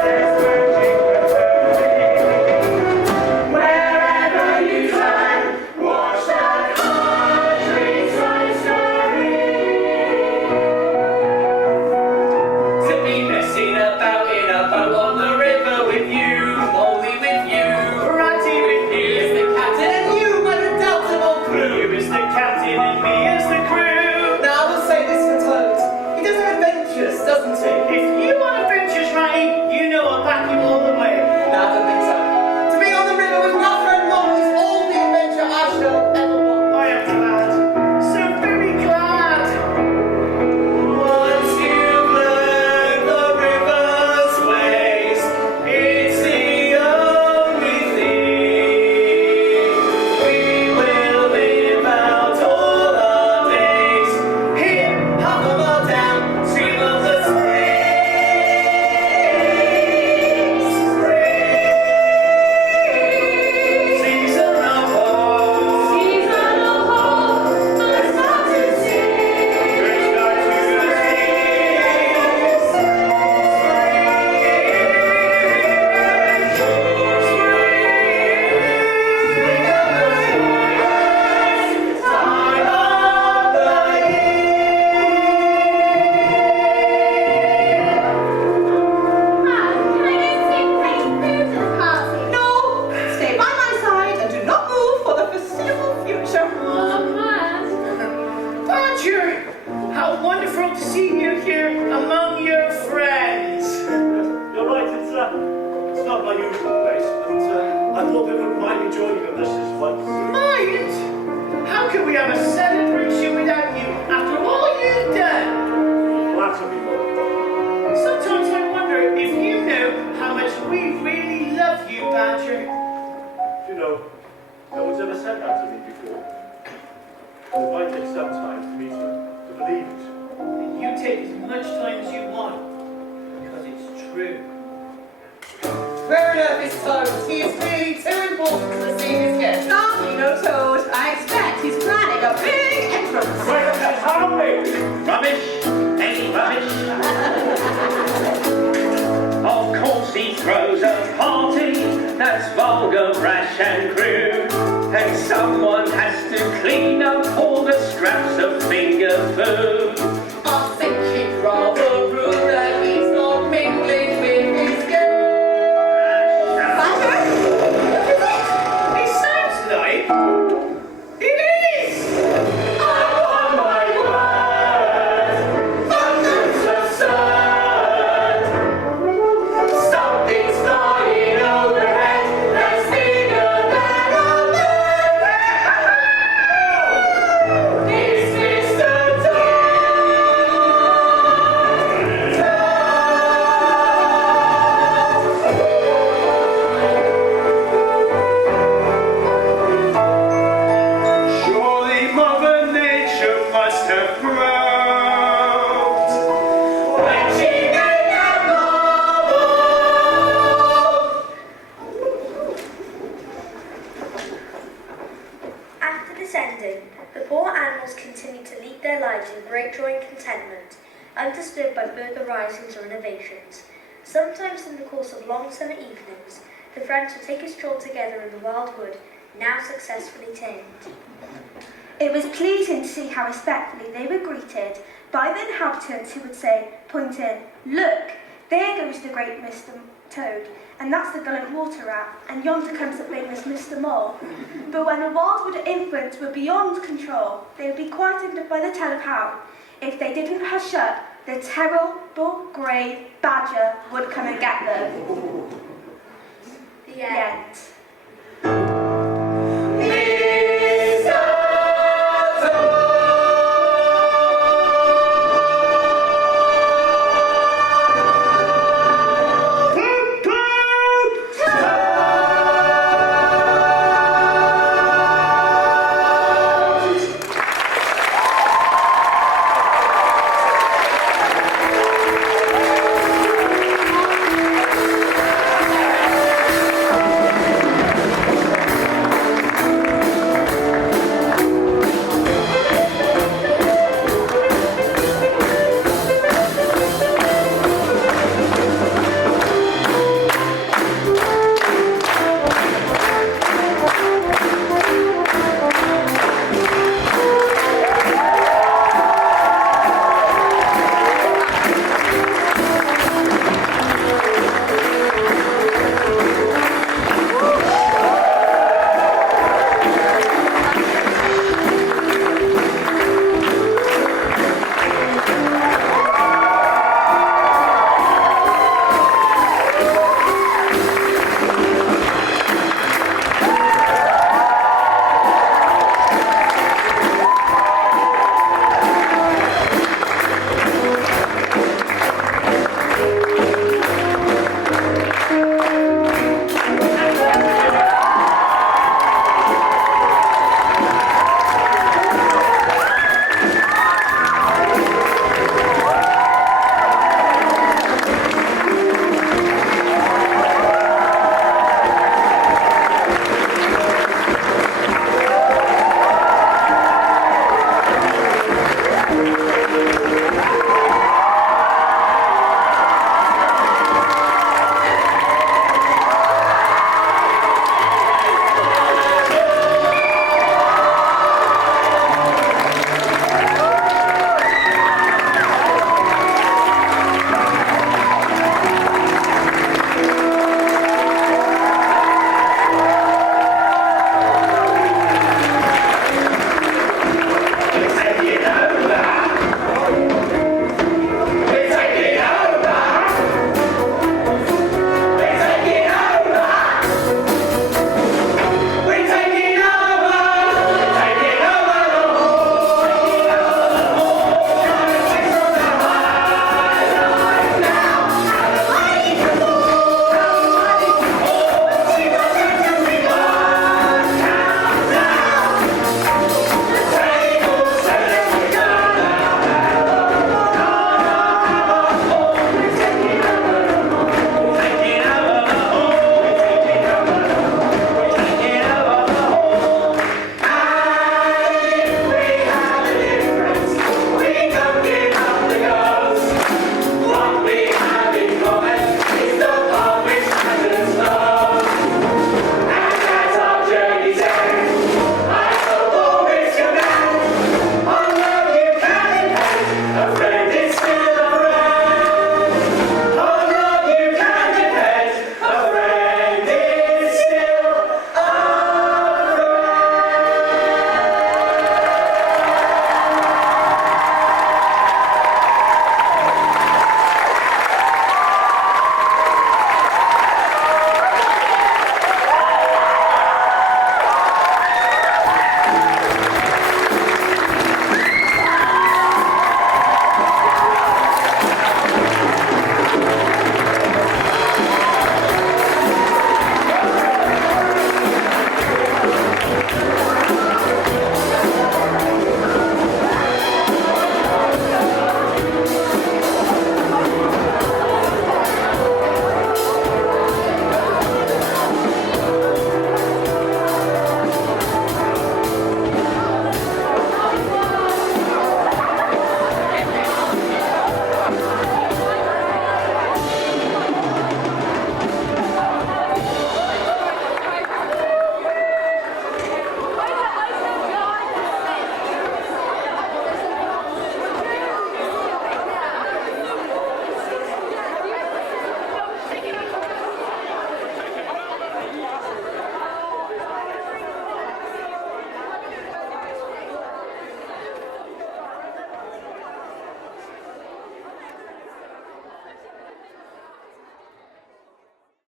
There's searching wherever you turn, watch the countryside stirring. To be messing about in a boat on the river with you, only with you, Ratty with you is the captain and you are the doubtable crew. You is the captain and me is the crew. Now I will say this for Toad, he does have adventures, doesn't he? If you want adventures, Ratty, you know I'll back you all the way. No, I don't think so. To be on the river with my friend Mom is all the adventure I shall ever want. I am glad. So very glad. Once you've learned the river's ways, it's the only thing. We will live out all our days. Here, half a mile down, stream of the season of hope. Season of hope, let's start to sing. Let's start to No, stay by my side and do not move for the foreseeable future. Badger, how wonderful to see you here among your friends. You're right, it's not my usual place, but I thought they wouldn't mind me joining them this once. Mind? How can we have a celebration without you after all you've done? Flatter me, Lord. Sometimes I wonder Badger. You know, no one's ever said that to me before. It might take some time for me to believe it. And you take as much time as you want, because it's true. Fair enough, his toes. He is clearly too important to receive his gift. Snarky, no toes. I expect he's planning a big entrance. Wait, how me? Rubbish, any rubbish. Of course he throws a party that's vulgar, brash and crude. And someone has to clean up all the scraps of finger food. I think he'd rather rude that he's not mingling with his girl. It sounds like it is! On my word, thunders absurd. Something's flying overhead that's bigger than a bird. It's Mr. Toad. Surely Mother Nature must have groaned when she made that marble. After descending, the poor animals continued to lead their lives in great joy and contentment, undisturbed by further risings or innovations. Sometimes in the course of long summer evenings, the friends would take a stroll together in the wild wood, now successfully tamed. It was pleasing to see how respectfully they were greeted by the inhabitants who would say, pointing, "Look, there goes the great Mr. Toad, and that's the gallant water rat, and yonder comes the famous Mr. Mole." But when the wildwood infants were beyond control, they would be quieted by the tale of how, if they didn't hush up, the terrible grey badger would come and get them. The The end. end.